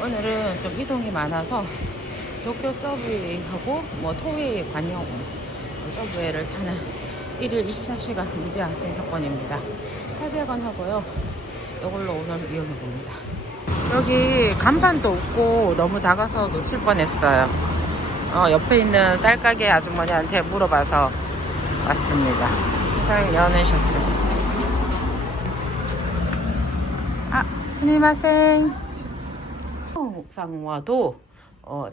오늘은 좀 이동이 많아서 도쿄 서브웨이하고 뭐 토웨이 관용 서브웨이를 타는 1일 24시간 무제 항승 사건입니다. 800원 하고요. 이걸로 오늘 이용해 봅니다. 여기 간판도 없고 너무 작아서 놓칠 뻔했어요. 옆에 있는 쌀가게 아주머니한테 물어봐서 왔습니다. 항상 여느셨어요. 스미마셍. 상화도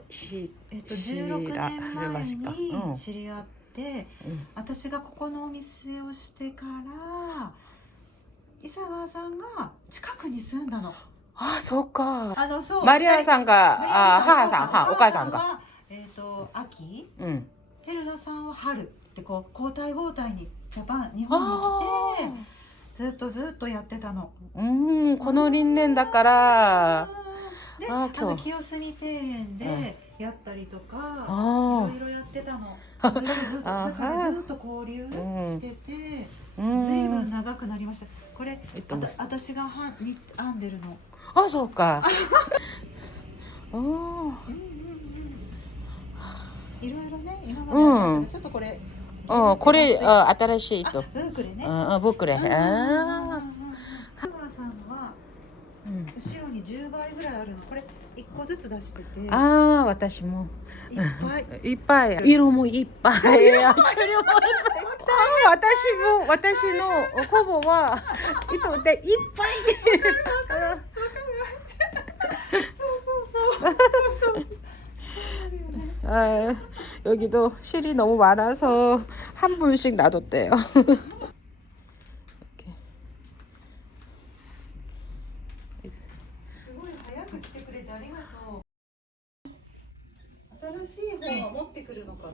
16年前に知り合って、私がここのお店をしてから伊佐川さんが近くに住んだの。そうか。そう、マリアさんが、母さん、お母さんが。秋、ヘルダさんは春ってこう交代交代に日本に来てずっとやってたの。この輪年だから。で、清澄庭園でやったりとか、いろいろやってたの。だからずっと交流してて、ずいぶん長くなりました。これ、私が編んでるの。そうか。いろいろね、今までちょっとこれ。これ新しい糸。ブークレね。ブークレ。香川さんは後ろに10倍ぐらいあるの。これ1個ずつ出してて。私も。いっぱい。色もいっぱい。種類もいっぱい。私のほぼは糸でいっぱい。여기도 실이 너무 많아서 한 분씩 놔뒀대요.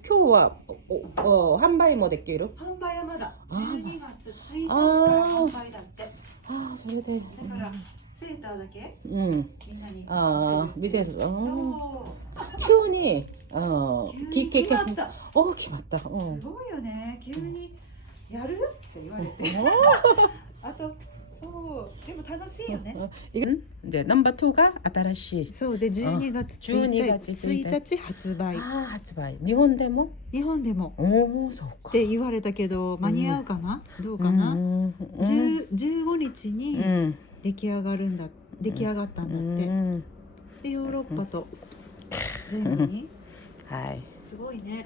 今日は販売もできる？販売はまだ12月1日から販売だって。それで。だからセーターだけ？みんなに見せる。急に決まった。決まった。すごいよね。急にやるって言われて。あとそうでも楽しいよね。이제 넘버 2가 新しい。そうで12月1日発売。発売。日本でも？日本でも。そうか。って言われたけど間に合うかな？どうかな？15日に出来上がったんだって。でヨーロッパと全部に。はい。すごいね。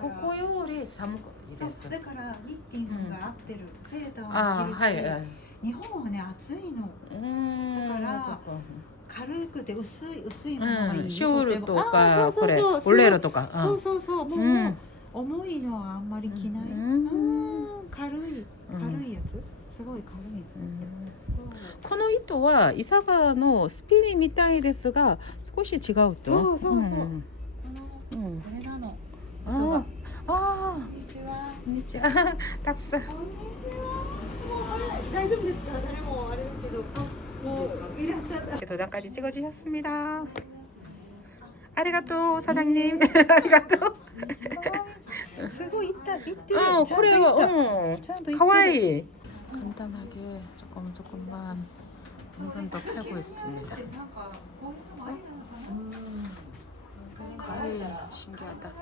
ここより寒いです。だからニッティングが合ってるセーターも着るし、日本はね暑いの。だから軽くて薄いものがいい。ショールとかこれボレロとか。そうもう重いのはあんまり着ない。軽いやつ。すごい軽い。この糸はイサガのスピリみたいですが少し違うと。そう。これなの。こんにちは。たくさん。大丈夫ですか？誰もあれだけど、もういらっしゃった。도장까지 찍어주셨습니다. 아리가또 사장님. 아리가또. すごい行ってる。これは가와이. 간단하게 조금만 물건도 팔고 있습니다. 가위 신기하다.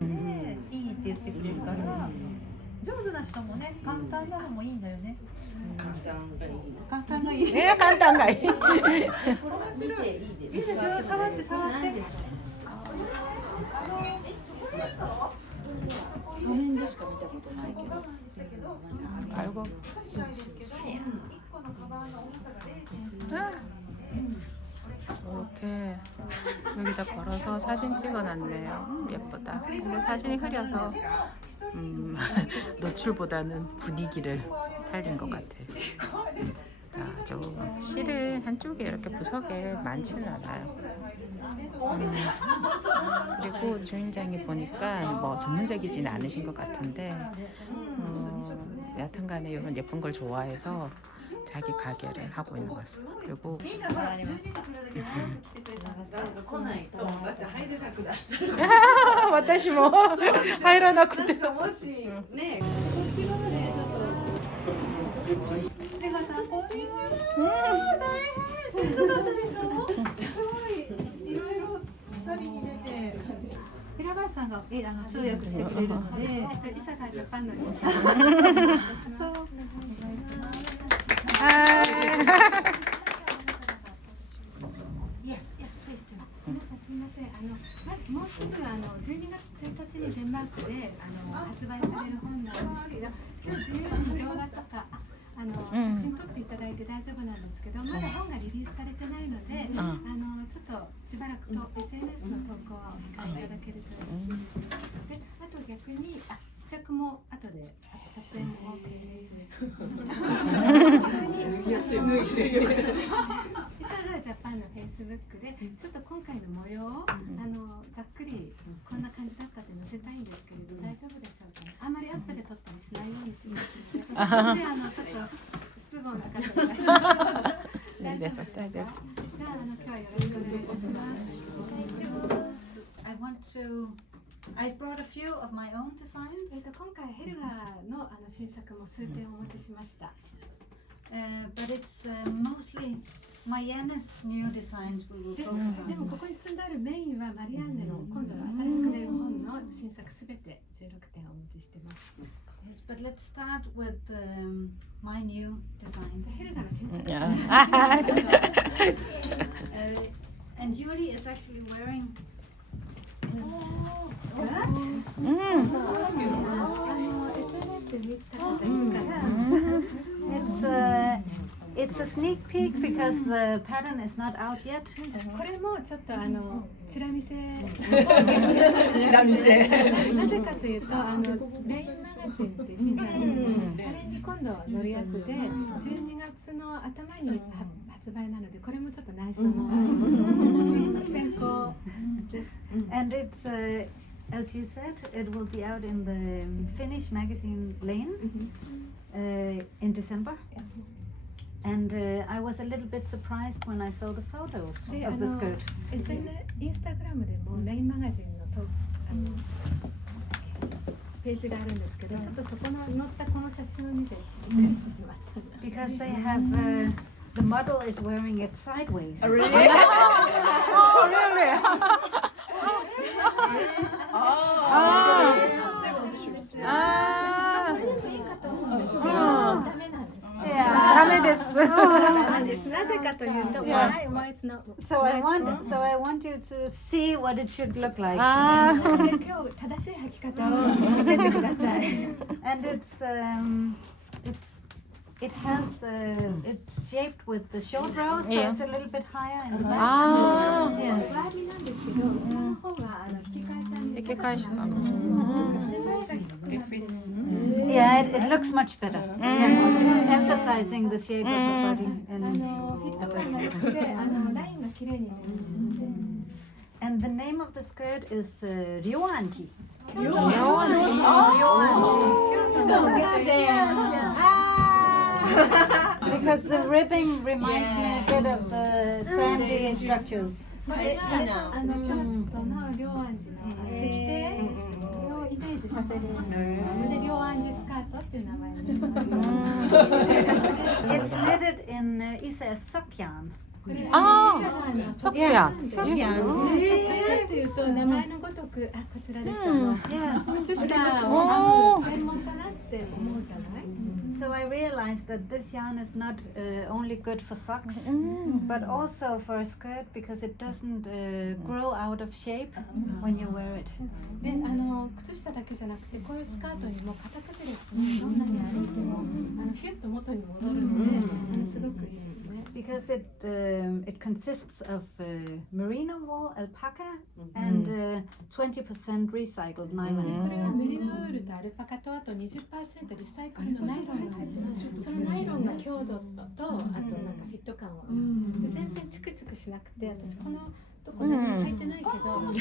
네, いいって言ってくれるから。上手な人もね、簡単なのもいいんだよね。簡単がいい。簡単がいい。面白い。いいですよ。触って。しか見たことないけど。 아이고. 이렇게 여기다 걸어서 사진 찍어놨네요. 예쁘다. 근데 사진이 흐려서 노출보다는 분위기를 살린 것 같아. 아주 실은 한쪽에 이렇게 구석에 많지는 않아요. 그리고 주인장이 보니까 뭐 전문적이진 않으신 것 같은데 여튼간에 이런 예쁜 걸 좋아해서 자기 가게를 하고 있는 것 같습니다. 그리고私も入らなくてもしねこっち側でちょっとペガさんこんにちは大変しんどかったでしょすごいいろいろ旅に出て平林さんが通訳してくれるのでイサガジャパンのそうすみません。もうすぐ12月1日にデンマークで発売される本なんですけど、今日自由に動画とか写真撮っていただいて大丈夫なんですけど、まだ本がリリースされてないので、ちょっとしばらくと SNS の投稿はお控えいただけると嬉しいです。で、あと逆に試着も後で撮影も OK です。イサガジャパンの Facebook でちょっと今回の模様をざっくりこんな感じだったって載せたいんですけれど大丈夫でしょうかね。あんまりアップで撮ったりしないようにしますので、私ちょっと不都合な方がいらっしゃる。大丈夫ですか。じゃあ今日はよろしくお願いいたします。I brought a few of my own designs. 今回ヘルガの新作も数点お持ちしました。But it's mostly Mayan's new designs we will focus on. でもここに積んであるメインはマリアンヌの今度は新しく出る本の新作すべて16点お持ちしてます。Yes, but let's start with my new designs. ヘルガの新作。And Yuri is actually wearing It's a sneak peek because the pattern is not out yet. これもちょっとチラ見せ。チラ見せ。なぜかというとレインマガジンっていうフィンランドのあれに今度載るやつで12月の頭に発売なのでこれもちょっと内緒の先行です。And it's as you said, it will be out in the Finnish magazine Lane in December. And I was a little bit surprised when I saw the photos of the skirt. インスタグラムでもレインマガジンのページがあるんですけど、ちょっとそこの載ったこの写真を見てびっくりしてしまった。Because they have the model is wearing it sideways. Really? Oh, really? 아, これでもいいかと思うんですけど、ダメなんです。ダメです。なぜかというと、why it's not. So I want you to see what it should look like. 今日正しい履き方を見ててください。And it's shaped with the short rows, so it's a little bit higher in the back. Yes. 上着なんですけど、後ろの方が引き返しが見えます。Yeah, it looks much better. Yeah. Emphasizing the shape of the body. フィット感が良くて、ラインが綺麗になるんですね。And the name of the skirt is Ryoanji. Because the ribbing reminds me a bit of the sandy structures. 京都の両安寺の石庭をイメージさせるので両安寺スカートっていう名前にしました。 It's knitted in Isa's Sokyan. 석수야. Sokyan. ソクヤっていうと名前のごとくこちらです靴下を編む専門かなって思うじゃない？ So I realized that this yarn is not only good for socks, but also for a skirt because it doesn't grow out of shape when you wear it. で、靴下だけじゃなくてこういうスカートにも型崩れしない、どんなに歩いてもヒュッと元に戻るので、すごくいいですね。Because it consists of merino wool, alpaca, and 20% recycled こ nylon. れはメリノウールとアルパカとあと 20% リサイクルのナイロンが入ってる。そのナイロンが強度とあとなんかフィット感を、で全然チクチクしなくて、私このとこ何も履いてないけど、なぜ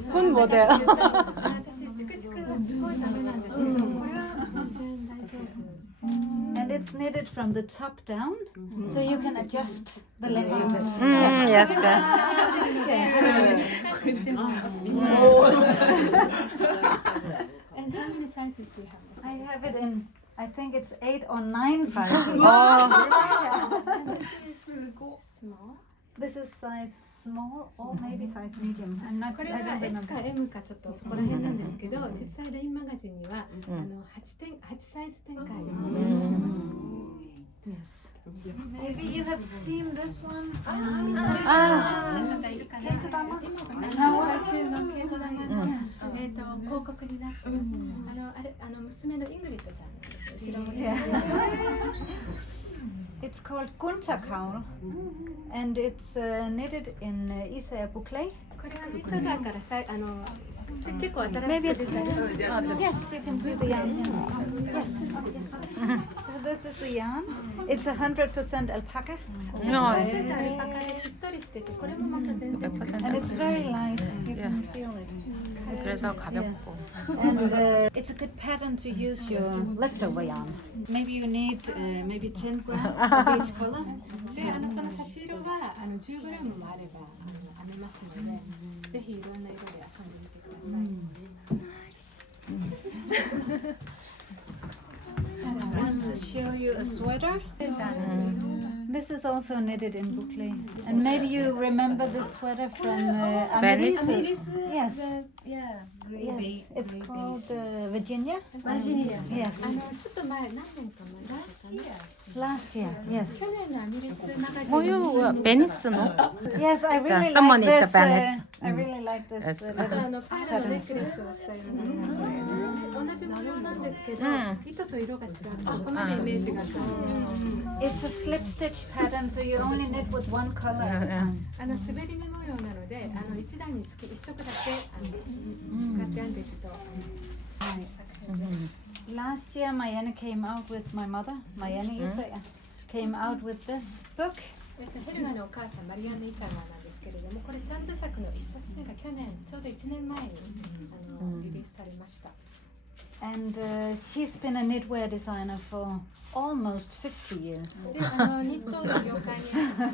そうなんだかって言ったら、私チクチクがすごいダメなんですけど、これは全然大丈夫。And it's knitted from the top down, so you can adjust the length of it. Yes, yes. And how many sizes do you have? I have it in, I think it's 8 or 9 sizes. And this is small. This is size small or maybe size medium. I'm not. これ I は don't S か remember. M かちょっとそこら辺なんですけど、実際レインマガジンには8サイズ展開してます。 Yes. Maybe you have seen this one. 方いるかな。ケイト玉？今中のケイト玉の広告になってます。あれ娘のイングリッドちゃんです後ろ向き。 It's called Gunterkaul, and it's knitted in Isa거의. これはイサガから結構新し Maybe く it's 出たり。 yes, you can see the yarn. Yes, yes. So this is the yarn. It's 100% alpaca. 100% アルパカでしっとりしてて、これもまた全然違う。 And it's very light. You can feel it. 그래서 가볍고. And it's a good pattern to use your leftover yarn. Maybe you need maybe 10 grams of each color. で、その差し色は10グラムもあれば編めますので、ぜひいろんな色で遊んでみてください。 I want to show you a sweater. This is also knitted in boucle. And maybe you remember this sweater from Venice? Ameris? Yes. Yeah. Yes. It's called Virginia. Virginia. Yes. ちょっと前、何年か前、Last year. Yes. 去年のアミリスマガジン 모유가 베니스노? Yes, I really someone like needs this. a Venice. I really like this. Yes. あとパールのネックレスをしたような同じ模様なんですけど、糸と色が違う。ここまでイメージが変わる。 It's a slip stitch pattern, so you only knit with one color at a time. 滑り目模様なので、一段につき一色だけ使って編んでいくと。 Last year, Marianne came out with my mother, Marianne Isager, came out with this book. ヘルガのお母さんマリアンヌ・イサガなんですけれども、これ3部作の1冊目が去年ちょうど1年前にリリースされました。 And she's been a knitwear designer for almost 50 years. で、ニットの業界に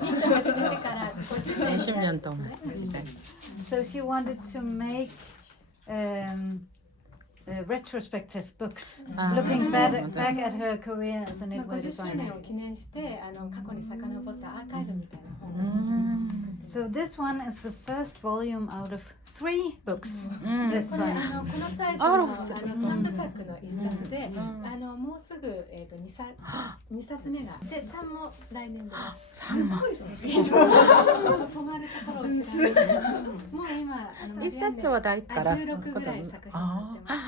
ニット始めてから50年 20년 동안. So she wanted to make retrospective books, looking back at her career as a knitwear 50周 designer. 年を記念して過去に遡ったアーカイブみたいな本を So this one is the first volume out of 3 books. で This これ size. このサイズの3部作の1冊で、もうすぐ2冊目がで3も来年出ます。すごいですね。止まるところを知らない。もう今1冊は大から16ぐらい作品になってま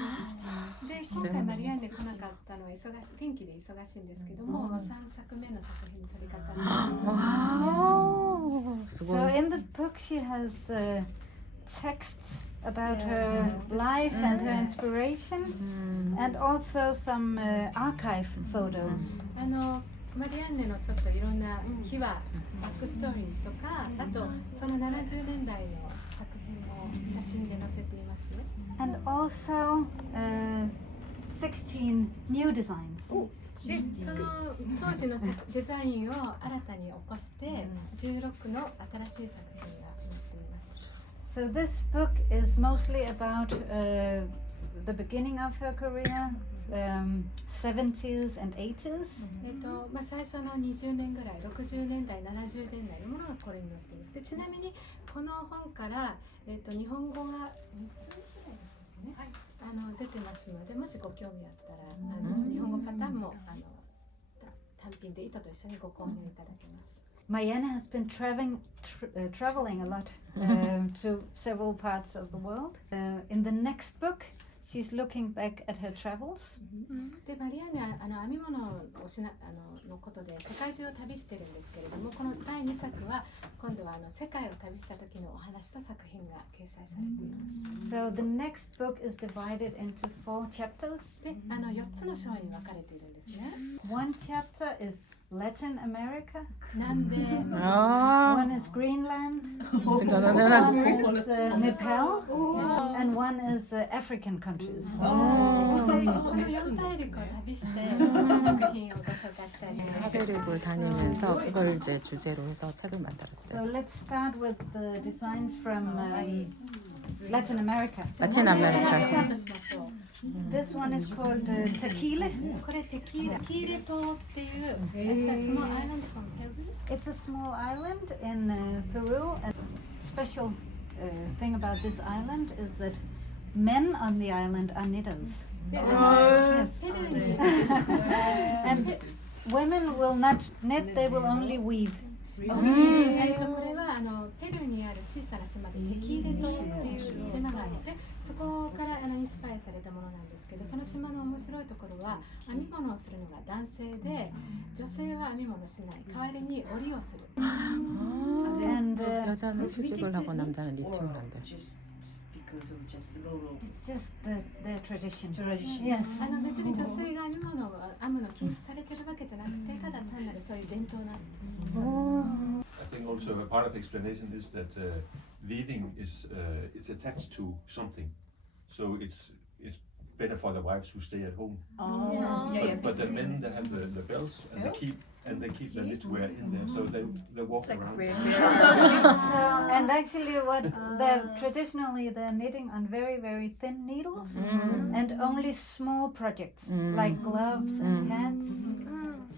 すね。で今回マリアンで来なかったのは元気で忙しいんですけども、3作目の作品に取り掛かります。 So in the book she has text about her life and her inspiration, and also some archive photos. マリアンネのちょっといろんな秘話、バックストーリーとか、あとその70年代の作品を写真で載せていますね。 And also 16 new designs. で、その当時のデザインを新たに起こして16の新しい作品が載っています。 So this book is mostly about the beginning of her career, 70s and 80s. 最初の20年ぐらい、60年代、70年代のものがこれに載っています。でちなみにこの本から、日本語が3つぐらいでしたっけね、出てますので、もしご興味あったら日本語パターンも単品で糸と一緒にご購入いただけます。Marianne has been traveling a lot to several parts of the world. In the next book, she's looking back at her travels. でマリアンは編み物をのことで世界中を旅してるんですけれども、この第2作は今度は世界を旅した時のお話と作品が掲載されています。So the next book is divided into 4 chapters. で4つの章に分かれているんですね。One chapter is Latin America. 南米、 One is Greenland. One is Nepal. And one is African countries. この4大陸を旅して作品をご紹介したいと思います。 4대륙을 다니면서 그걸 이제 주제로 해서 책을 만들었대요. So let's start with the designs from Latin America. 라틴 아메리카. スタートしましょう。 This one is called tequila. これテキーレ島っていう It's a small island from Peru. It's a small island in Peru. And special thing about this island is that men on the island are knitters. で Yes. ペルーに And women will not knit, they will only weave. これはペルーにある小さな島でテキーレ島っていう島があってそこからインスパイアされたものなんですけど、その島の面白いところは編み物をするのが男性で女性は編み物しない代わりに織りをする。 And 여자는 수직을 하고 남자는 니트를 만들. Because of just rural it's just their tradition. tradition. Yes. 別に女性が編み物を編むの禁止されてるわけじゃなくて、ただ単なるそういう伝統なそうです。 I think also a part of the explanation is that weaving is it's attached to something, so it's better for the wives who stay at home. But the men they have the belts and they keep the knitwear in there, so they walk around. So, and actually what traditionally they're knitting on very, very thin needles and only small projects like gloves and hats.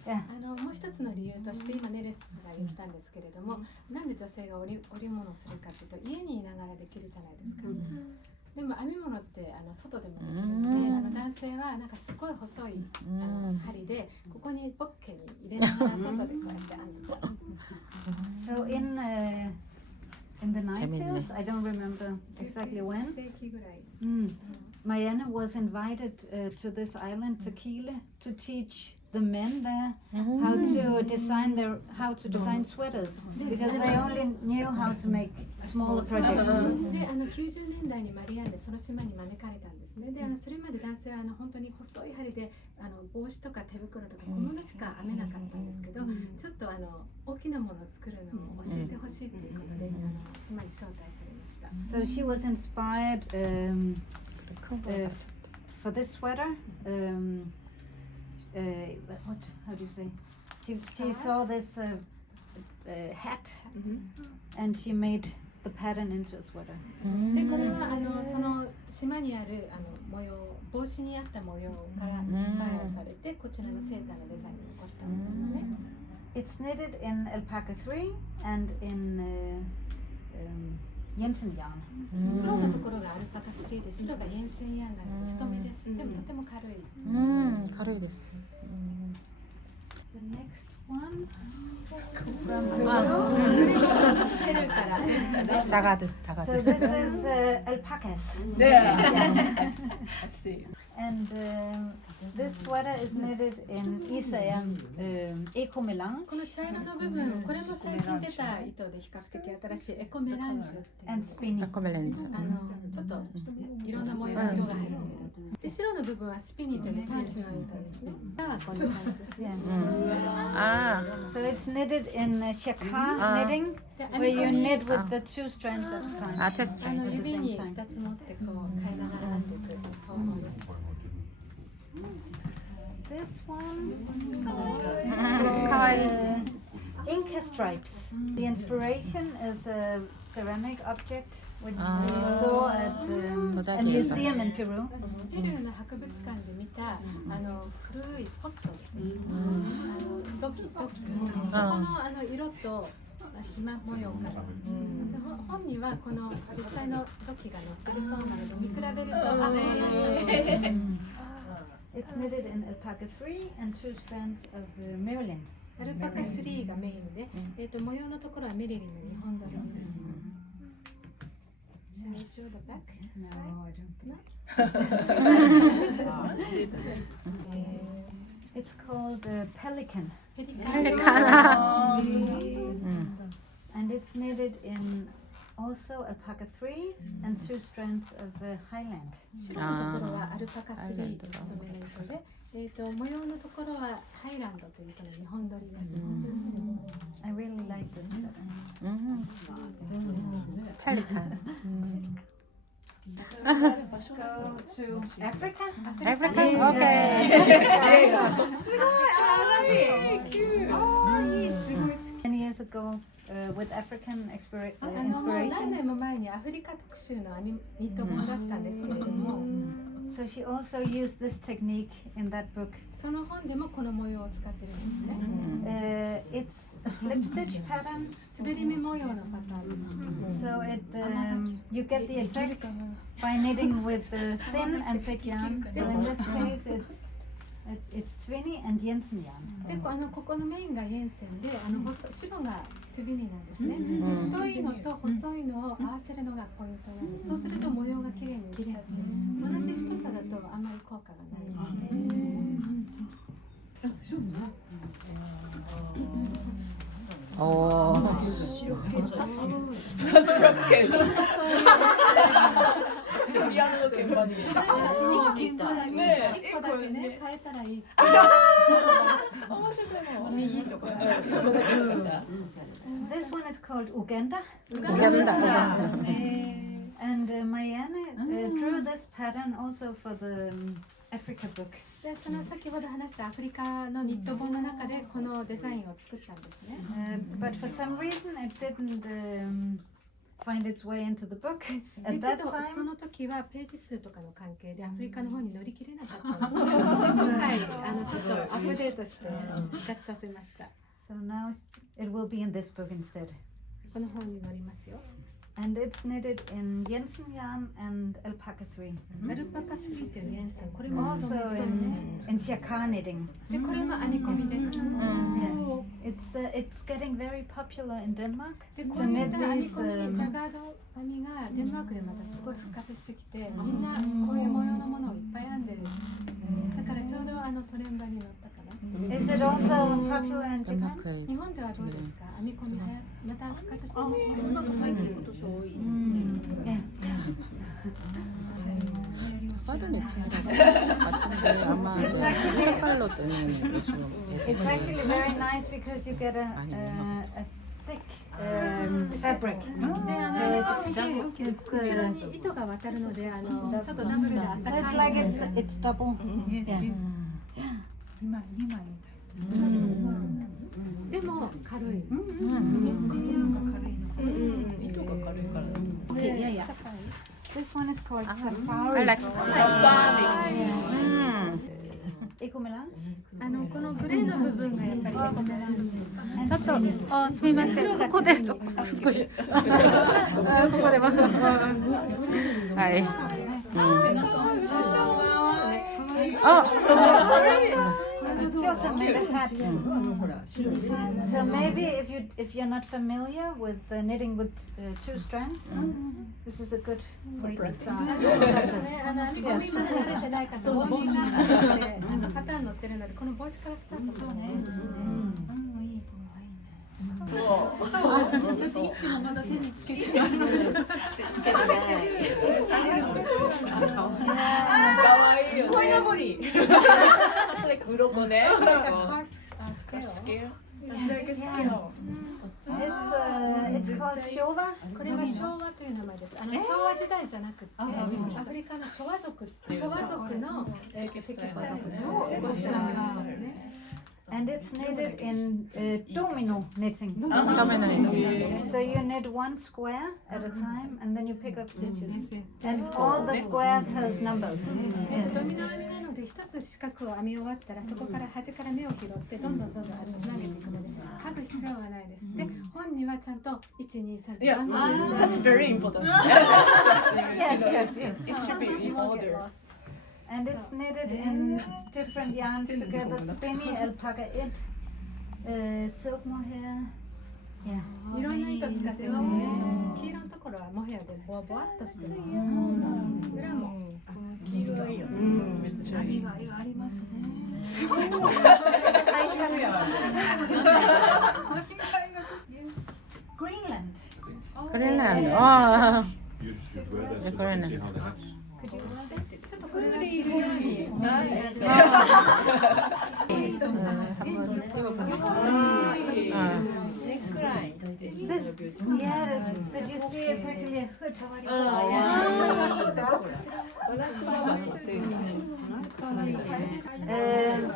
Yeah. もう一つの理由として今ネレスが言ったんですけれども、なんで女性が織物をするかというと家にいながらできるじゃないですか。でも編み物って外でもできるので、男性はなんかすごい細い針でここにポッケに入れながら外でこうやって編んでた。 So in the 90s, I don't remember exactly when, 世紀ぐらい。 Marianne was invited to this island, Tequila, to teach the men there how to design sweaters because they only knew how to make smaller projects. で90年代にマリアンでその島に招かれたんですね。でそれまで男性は本当に細い針で帽子とか手袋とか小物しか編めなかったんですけど、ちょっと大きなものを作るのを教えてほしいということで島に招待されました。 So she was inspired for this sweater. How do you say? She saw this hat and she made the pattern into a sweater. でこれはその島にある模様、帽子にあった模様からインスパイアされてこちらのセーターのデザインを起こしたものですね。 It's knitted in alpaca 3 and in Jensen yarn. 黒のところがアルパカ3で白がイエンセンヤンなので太めです。でもとても軽い。 가루이 됐어. The next one 자가드. So this is alpacas. I see. And this sweater is knitted in Isayan Eco Melange この茶色の部分、これも最近出た糸で比較的新しいエコメランジュっていう and spinning. 아코멜렌즈. ちょっといろんな模様の色が入ってる。で白の部分はスピニーという端子の糸ですね。こんな感じですね。 아, So it's knitted in shaka knitting, where you knit with the 2 strands at a time. 아, 됐어. 指に2つ持ってこう変えながら編んでいく方法です。 This one 가와이. Inca stripes. The inspiration is a ceramic object which we saw at a museum in Peru. ペルーの博物館で見た古いポットですね。土器。そこの色と縞模様から。本にはこの実際の土器が載ってるそうなので見比べるとIt's knitted in alpaca 3 and 2 strands of merlin. アルパカ3がメインで、模様のところはメリリンの日本撮りです。Shall I show the back? No, I don't think. It's called pelican. And it's knitted in also alpaca 3 and 2 strands of highland. 白のところはアルパカ3という糸の糸で、模様のところはハイランドという糸の日本撮りです。I really like this pattern. 펠리칸. Let's go to Africa. Africa? Okay. 10 years ago, with African もう何 inspiration. 年も前にアフリカ特集のニット本を出したんですけれども、So she also used this technique in that book. その本でもこの模様を使ってるんですね。It's a slip stitch pattern. 滑り目模様のパターンです。 So you get the effect by knitting with the thin and thick yarn. So in this case, it's Twinny and Jensen yarn. でここのメインがイエンセンで白がトゥビニなんですね。太いのと細いのを合わせるのがポイントなんです。そうすると模様が綺麗に出て、同じ太さだとあまり効果がないので。오. 피아노鍵盤に一個だけね変えたらいい。面白いの。右とか。This one is called Uganda. uganda. And Marianne drew this pattern also for the Africa book. でその先ほど話したアフリカのニット本の中でこのデザインを作ったんですね。But for some reason it didn't find its way into the book で at ちょっ that とそ time. の時はページ数とかの関係でアフリカの方に乗り切れなかったので、今回ちょっとアップデートして復活させました。 So now it will be in this book instead. この本に乗りますよ。 And it's knitted in Jensen yarn and alpaca 3. アルパカ3っていうイエンセン、これも Also 太めですね。 in Siaka knitting. でこれも編み込みです。 Yeah. It's getting very popular in Denmark. でこ To ういっ knit た編み these 込み、ジャガード編みがデンマークでまたすごい復活してきて、みんなこういう模様のものをいっぱい編んでる。だからちょうどトレンドに乗ったかな。 Is it also popular in Japan? 덴마크에 日本ではどうですか？編み込みまた復活してますか？なんか最近今年多い。 Yeah. 빠드네 같은데 아마 색깔로 뜨는 요즘 It's actually very nice because you get a thick fabric. で後ろに糸が渡るのでちょっとダブルで So it's like it's double. Yeah. 今2枚そうそうそう。でも軽い。軽いの。糸が軽いから。This one is called Safari. I like Eco melange. このグレーの部分がやっぱりエコメランジ。ちょっとすみませんここでちょっと少しここではいShe also made a hat. So maybe if you're not familiar with knitting with 2 strands, this is a good way to start. 編み込みまで慣れてない方帽子がパターン載ってるのでこの帽子からスタートするね。いいと思う。そう。だっていつもまだ手につけてる。かわいいよね。こいのぼり。鱗ね。It's called Showa. これは昭和という名前です。昭和時代じゃなくてアフリカの諸和族のテキスタイルのご指導ですね。And it's knitted in domino knitting. Domino knitting. So you knit one square at a time, and then you pick up stitches. And all the squares has numbers. ドミノ編みなので一つ四角を編み終わったらそこから端から目を拾ってどんどんつなげていくので書く必要はないです。で、本にはちゃんと123って番号 That's very important. Yes, yes, yes. It should be in order. And it's knitted in different yarns together. Spinny, alpaca, silk mohair. Yeah. いろんな糸使ってますね。黄色のところはモヘアでボワボワっとしてます。裏も黄色いよ。めっちゃいい。がいがありますね。Greenland. Greenland. 아. You should wear that Yeah, so you can Greenland. see how they hatch. ちょっとこれが黄色い。 This, yeah, but you see it's actually a hood.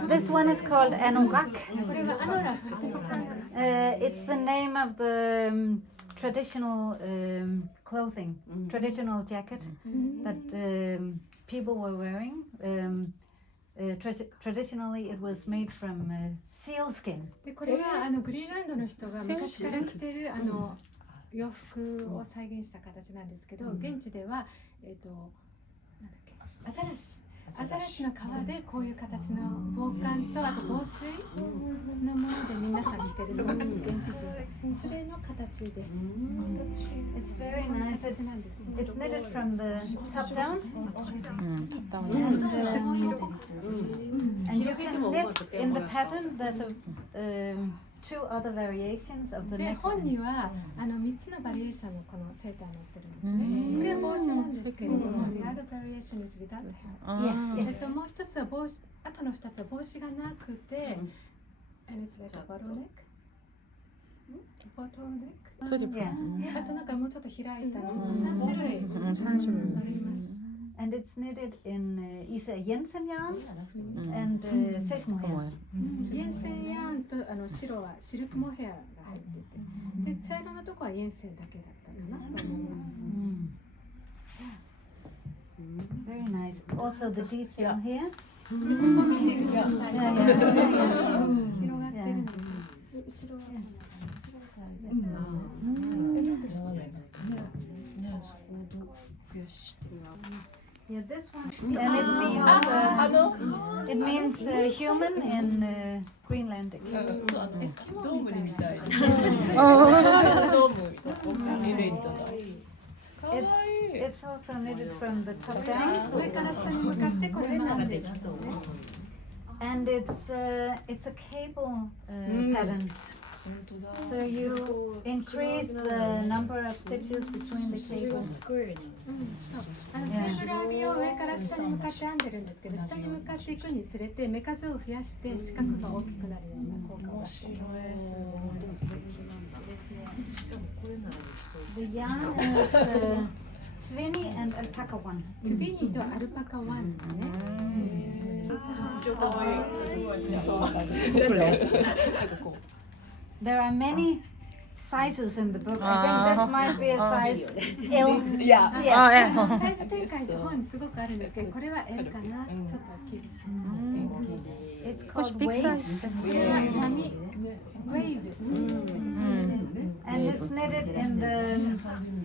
This one is called anorak. これはアノラック。 It's the name of the traditional clothing, traditional jacket that people were wearing. Traditionally, it was made from seal skin. でこれはグリーンランドの人が昔から着てる洋服を再現した形なんですけど、現地ではなんだっけアザラシ。アザラシの皮でこういう形の防寒とあと防水のもので皆さん着てるそうです。現地人。それの形です。 It's very nice. It's knitted from the top down, and you can knit in the pattern. There's two other variations of the で neck. 本には3つのバリエーションのこのセーター載ってるんですね。これは帽子なんですけれども、the other variation is without hair. Yes, yes. もう一つは帽子、あとの2つは帽子がなくて、and it's like a bottleneck. bottleneck. Yeah. あとなんかもうちょっと開いたの3種類あります。 And it's knitted in Isa Jensen yarn and silk mohair. イエンセンヤンと白はシルクモヘアが入ってて、で茶色のとこはイエンセンだけだったかなと思います。 Very nice. Also the detail here. ここ見てください。広がってるんです。後ろは。 Yeah, this one. And it means human in Greenlandic. エスキモーみたいな。 It's also knitted from the top down. 上から下に向かってこれも編んでいきそうね。 And it's a cable pattern. So you increase the number of stitches between the cables. テーブル編みを上から下に向かって編んでるんですけど、下に向かっていくにつれて目数を増やして四角が大きくなるような効果を出しています。 The yarn is Swini and alpaca one. トゥビニとアルパカワンですね。 There are many sizes in the book. I think this might be a size L. Yeah. Yes. サイズ展開の方にすごくあるんですけど、これは L かな、ちょっと大きいです。 It's called waves. これは波、ウェイブ。 And it's knitted in the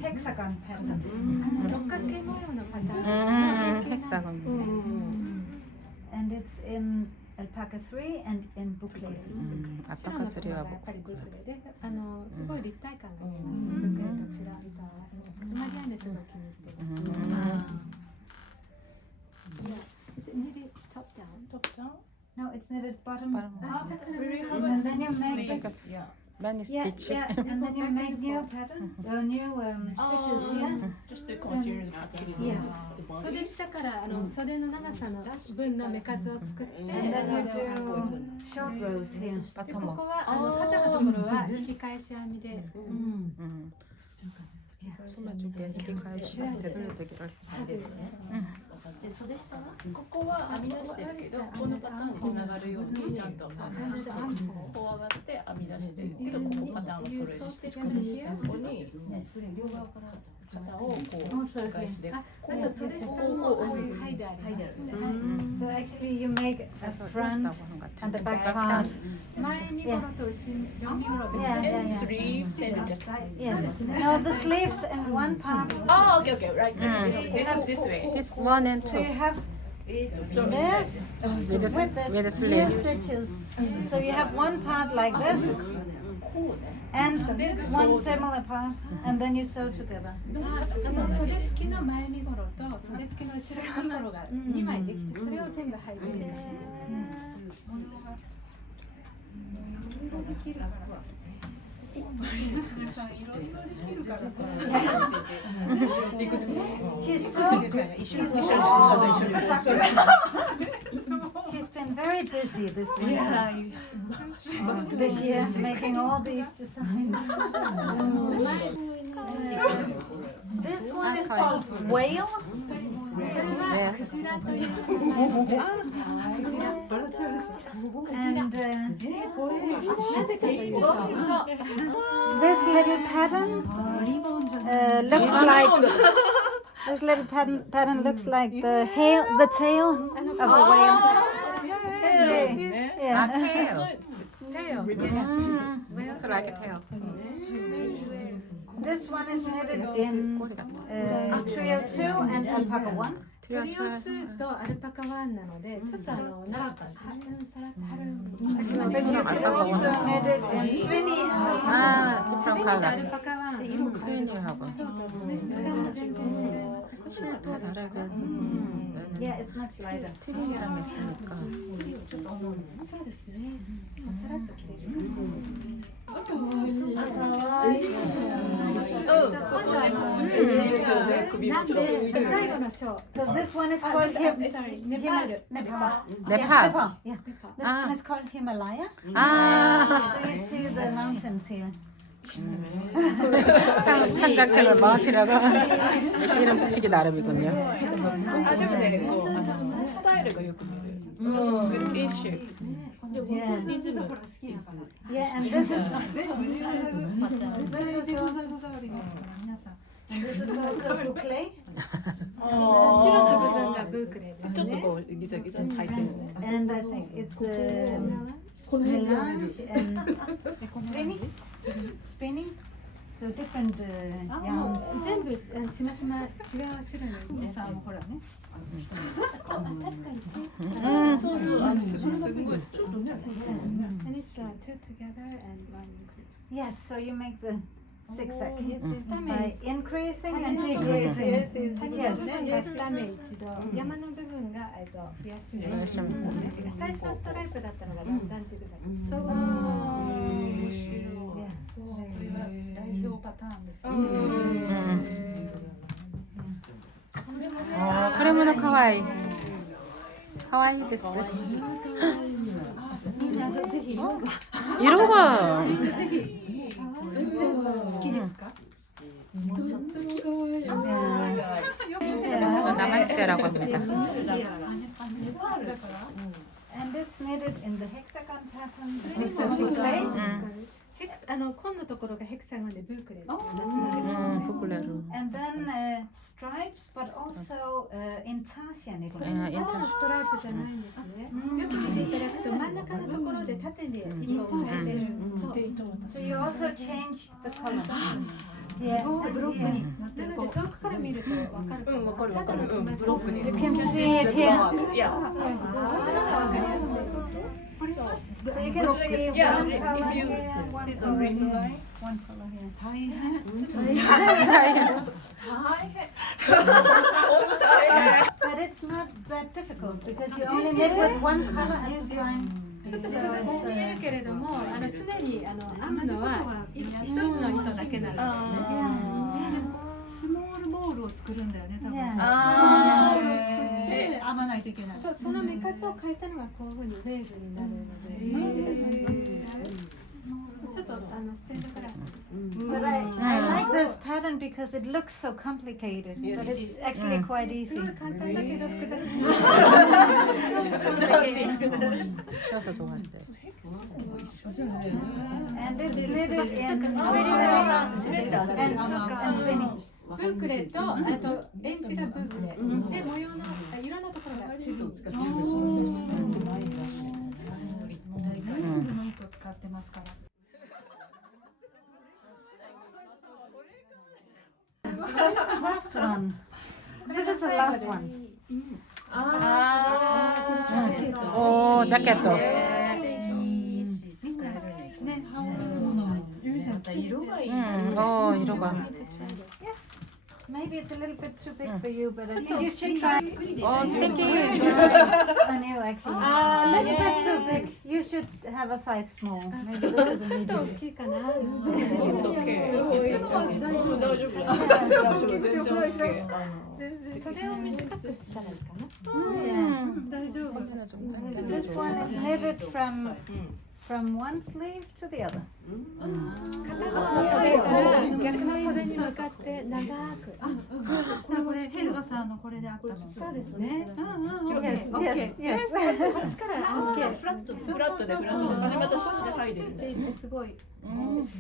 hexagon pattern. 六角形模様のパターン。헥사건. And it's in alpaca 3 and in boucle. 白のところがやっぱりブクレで、すごい立体感が出ますね。ブクレとチラリと合わせて。マリアンヌすごい気に入ってます。Is it knitted top down? Top down? No, it's knitted bottom up. 下から上が And then you make Many yeah, stitch. yeah, and then you make new pattern, new stitches here. Just to continue Yes. 袖下から袖の長さの分の目数を作って、 And then you do short rows here. でここは肩のところは引き返し編みで、 소매 좀 이렇게 가야지. 되기를. で袖下はここは編み出してるけど、このパターンにつながるようにちゃんとこう上がって編み出してるけど、ここパターンをそれにしてここに肩をこう使いしてこあと袖下も剥いであります。So actually you make a front and a back part. 前身頃と後ろ身頃別 Yeah, に yeah, yeah. sleeves and just Yes. No, the sleeves and one part. oh okay right this way This one and So two you have this with the with new sleeve sleeve. stitches. So you have one part like this and one similar part, and then you sew together. 袖付きの前身頃と袖付きの後ろ身頃が2枚できて、それを全部剥いでる。She's been very busy this winter. This year, making all these designs. This one is called whale. それはクジラというクジラ And なぜかというと this little pattern looks like this little pattern looks like the tail of the whale. Yeah. tail. like a tail. This one is knitted in trio 2 and alpaca 1. トリオ2とアルパカ1なので、ちょっとなんかさらっと貼る。 But you can also knit it in twinny and alpaca. 아, different ア color. ルパカ1。 트윈이하고. そうですね。質感も全然違います。こっちは다 다르고 해서 Yeah, it's much lighter. 트윈이랑 있으니까. そうですね。さらっと着れる感じです。なんで最後の章。 So this one is called sorry, Nepal. Nepal. Nepal. Yeah. This one is called Himalaya. 아, So you see the mountains here. 삼각형을 마운티라고 이름 붙이기 나름이군요. あでもねこうスタイルがよく見えるA shape Yeah. Yeah, and this is also boucle. 白の部分がブークレーですね。ちょっとこうギザギザに入ってるね And I think it's melange and spinning. So different yarns. 全部しましま違う白に。ほらね。確かにし。そうそうすごいちょっとね And it's two together and one increase. Yes, so you make the zigzag Yes, by increasing and decreasing. Yes. 2目一度山の部分が増やし目。最初はストライプだったのがだんだんジグザグして。そう。面白い そう、これは代表パターンですね。 これもの可愛い。可愛いです。みんなでぜひ色が好きですか？ 나마스테라고 합니다. And it's knitted in the hexagon pattern. 紺のところがヘクサゴンでブークレー。 부클레로. And then stripes, but also intarsia knitting. ストライプじゃないんですね。よく見ていただくと真ん中のところで縦に糸をかけてる。そう。 So you also change the color. すごいブロックになってる。なので遠くから見るとわかる。縦のしましま。 You can see it here. こっちの方がわかりやすい。 So you can see one color here, one color here, one color here. 大変。 But it's not that difficult because you only knit with one color at a time. ちょっと複雑に見えるけれども、常に編むのは一つの糸だけなので。スモールボールを作るんだよね、多分。 Yeah. スモールボールを作って編まないといけない。そう、その目数を変えたのがこういうふうにウェーブになるので、イメージが全然違う。ちょっとステンドグラス。 But I like this pattern pattern because it looks so complicated, but it's actually quite easy. すごい簡単だけど複雑。 쉬어서 좋아한대. And it's knitted in and spinning. ブークレとあとエンジがブークレで模様のいろんなところが違う。全部の糸使ってますから。 Last one. This is the last one. 오, 자켓도. ね、羽織るもの。이로가. Yes. Maybe it's a little bit too big for you, but I think you should try. 스티키. On you, actually. A little bit too big. You should have a size small. Maybe this is a ちょっと大 medium. きいかな。袖を短くしたらいいかな。 Yeah. 大丈夫。 This one is knitted from one sleeve to the other. 片方の袖から逆の袖に向かって長く。これヘルガさんのこれであったもん。そうですね。 Yes, yes, yes. こっちからオッケー。フラットでそれまたそっちで入るんだって言ってすごい編むんだ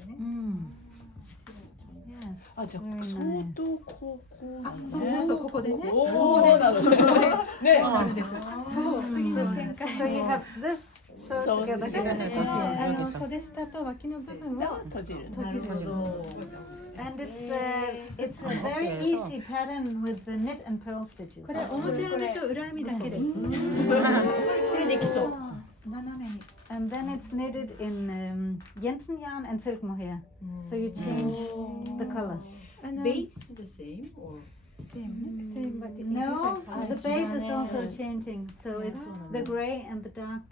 よね。 Yes. あ、じゃあ Very 相 nice. 当こうあ、そうここでね。おここでーなるほどねこうなるんです。そう不思議な展開。 So you have this sewed together here. 袖下と脇の部分を閉じる閉じる。 And it's a very easy pattern with the knit and purl stitches. これ表編みと裏編みだけです。これできそう斜めに。 And then it's knitted in Jensen yarn and silk mohair. So you change the color. Base the same or Same but No, the base is also changing. So it's the gray and the dark,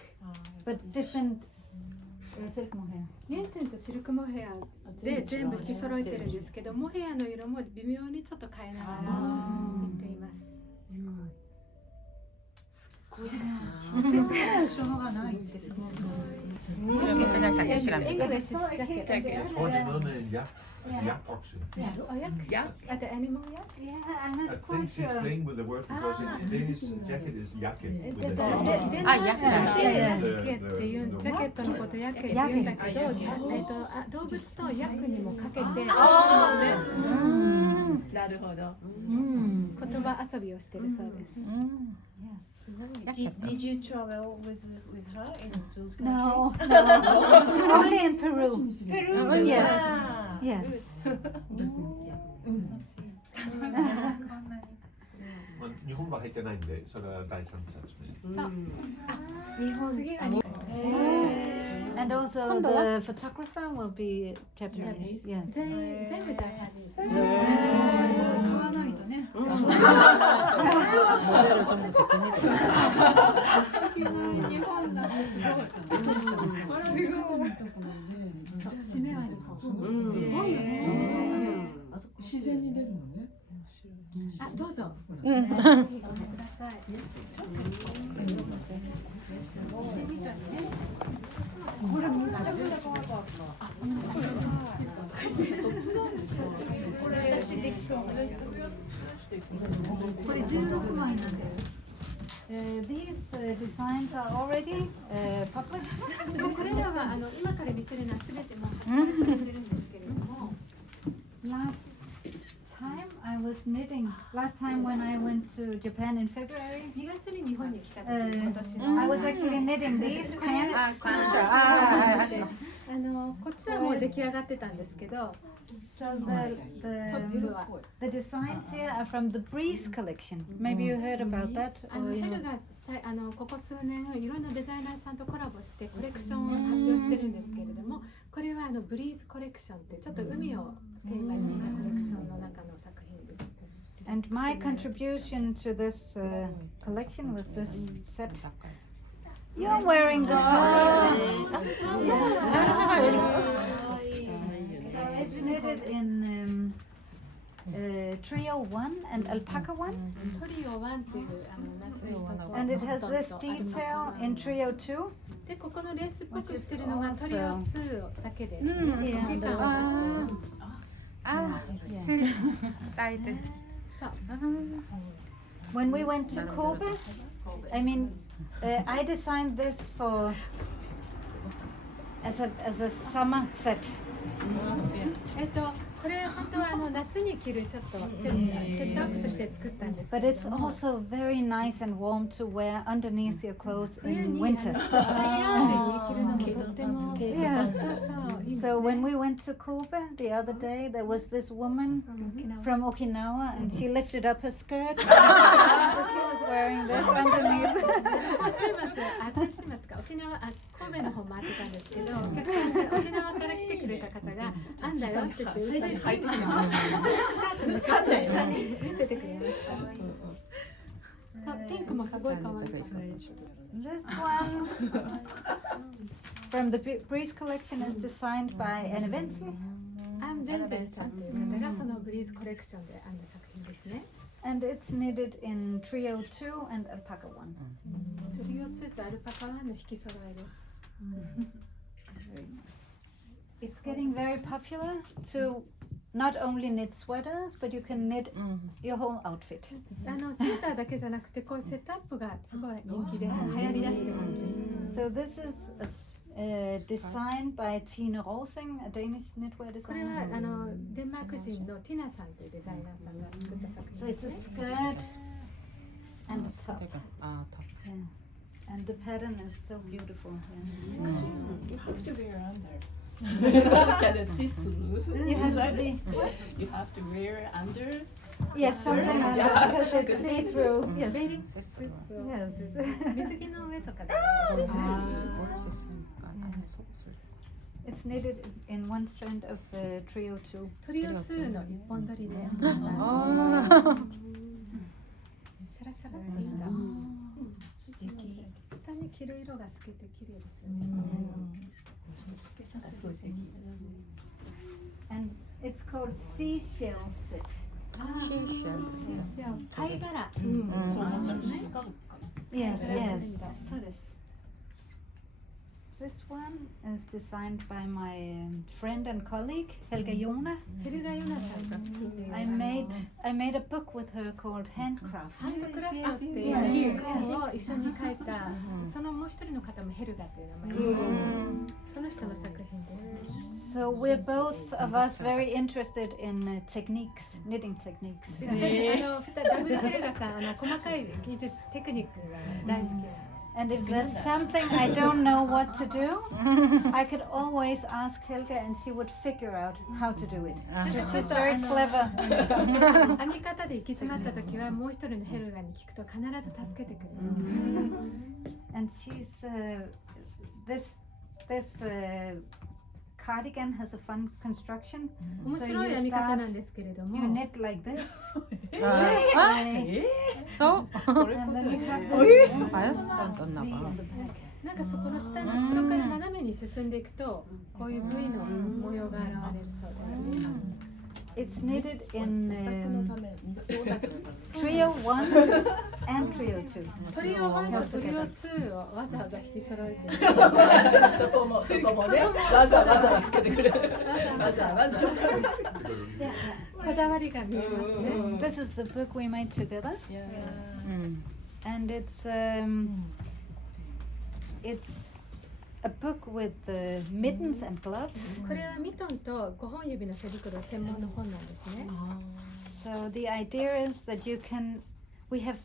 but different silk mohair. レーセンとシルクモヘアで全部着揃えてるんですけど、モヘアの色も微妙にちょっと変えながらやっています。一緒のがないってすごい。 그냥 자켓이랍니다. English is jacket. Gewoon in een jakboxen. 약? At the animal yak? Yeah, I'm I not think quite she's sure. playing with the word because in Danish jacket is jakke with a J. で、あ、ヤケヤケっていうジャケットのことヤケって言うんだけど、動物とヤクにもかけてなるほど言葉遊びをしてるそうです。 Did you travel with her in those countries? No, no. Only in Peru. Peru? Yes. Yes. 日本は入ってないんで、それは第三冊目。そう。日本次が日本。 And also the photographer will be Japanese. Yes. 全部ジャパニーズ。買わないとね。 모델을 전부 재팬이죠. 日本だってすごい。そう締めは日本。すごいよね。自然に出るのね。あ、どうぞ。ください。これむちゃくちゃ可愛かった。これ16枚なんで。 These designs are already published. これらは今から見せるのはすべてもう発売されてるんですけれども。 Last time I was knitting. Last time when I went to Japan in February, 2月に日本に来た時今年の。 I was actually knitting these pants. こっちはもう出来上がってたんですけど、 So トップは the designs here are from the Breeze collection. Maybe you heard about that. ヘルがここ数年いろんなデザイナーさんとコラボしてコレクションを発表してるんですけれども、これはブリーズコレクションってちょっと海をテーマにしたコレクションの中の作品です。 And my contribution to this collection was this set. You're wearing the top. So it's knitted in trio 1 and alpaca 1. トリオ1っていうナチュラルと And it has this detail in trio 2. で、ここのレースっぽくしてるのがトリオ2だけです。 Yeah. 透け感を出しています。 슬립 사이드. When we went to Kobe, I mean, I designed this for as a summer set. これ本当は夏に着るちょっとセットアップとして作ったんですけ But れ it's ども、 also very nice and warm to wear underneath your clothes 冬 in に winter. 下着ランドに着るのもとっても Yes. そうそういいです So ね。 when we went to Kobe the other day, there was this woman 沖縄 from Okinawa, and she lifted up her skirt. She was wearing this underneath. 先週末か沖縄神戸の方回ってたんですけど、お客さんで沖縄から来てくれた方があんだよって言って薄いピンクのスカートの下に見せてくれました。ピンクもすごい可愛いです。 This one from the Breeze collection is designed by an event. アン・ベンゼルさんという方がそのブリーズコレクションで編んだ作品ですね。 And it's knitted in trio 2 and alpaca 1. トリオ2とアルパカ1の引き揃えです。 It's getting very popular to not only knit sweaters, but you can knit your whole outfit. セーターだけじゃなくてこういうセットアップがすごい人気で流行りだしてます。 So this is designed by Tine Rosing, a Danish knitwear これは designer. デンマーク人のティナさんというデザイナーさんが作った作 So 品 it's で a すね。 skirt and a top. 아 top. Yeah. And the pattern is so beautiful. You have to wear under. Look at the see-through. You have to be, You have to wear under. yes, something like that because it's see-through. Yes. ベリー Yes. 水着の上とかで 올 수 있으니까 안에 속옷을. It's knitted in one strand of trio 2. トリオ2の一本取りでシャラシャラってした下に着る色が透けて綺麗ですよね。 And it's called seashell sit. 貝殻。 Yes, yes. そうです。 This one is designed by my friend and colleague Helga Jona. ヘルガヨナさんが I made a book with her called Handcraft. ハンドクラフトっていう本を一緒に書いたそのもう一人の方もヘルガという名前でその人の作品です。 So we're both of us very interested in techniques, knitting techniques. ダブルヘルガさん細かい技術テクニックが大好きな。 And if there's something I don't know what to do, I could always ask Helga and she would figure out how to do it. She's very clever. 編み方で行き詰まった時はもう一人のヘルガに聞くと必ず助けてくれる。 And she's this cardigan has a fun construction. 面 So 白い you 編み方な start, んですけれど you も、 knit like this. 서? And then you have this 마이너스처럼 떴나 V 봐. in the back. なんかそこの下の裾から斜めに進んでいくとこういう V の模様が現れるそうですね。 It's knitted in trio 1 and trio 2. トリオ1とトリオ2をわざわざ引き揃えてる。そこもね、わざわざつけてくれる。わざわざ。こだわりが見えますね。 This is the book we made together. And it's a book with mittens and gloves. これはミトンと5本指の手袋専門の本なんですね。 So the idea is that we have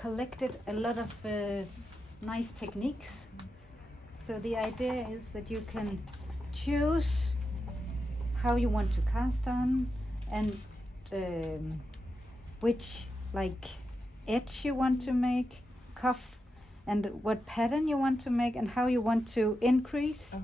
collected a lot of nice techniques. So the idea is that you can choose how you want to cast on and which edge you want to make, cuff, and what pattern you want to make and how you want to increase.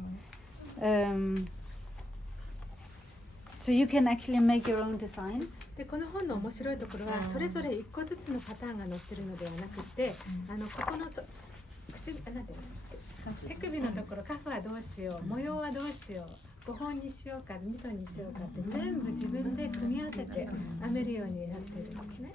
So you can actually make your own design. でこの本の面白いところはそれぞれ1個ずつのパターンが載ってるのではなくて、ここのなんていうの手首のところカフはどうしよう、模様はどうしよう、5本にしようかミトンにしようかって全部自分で組み合わせて編めるようになっているんですね。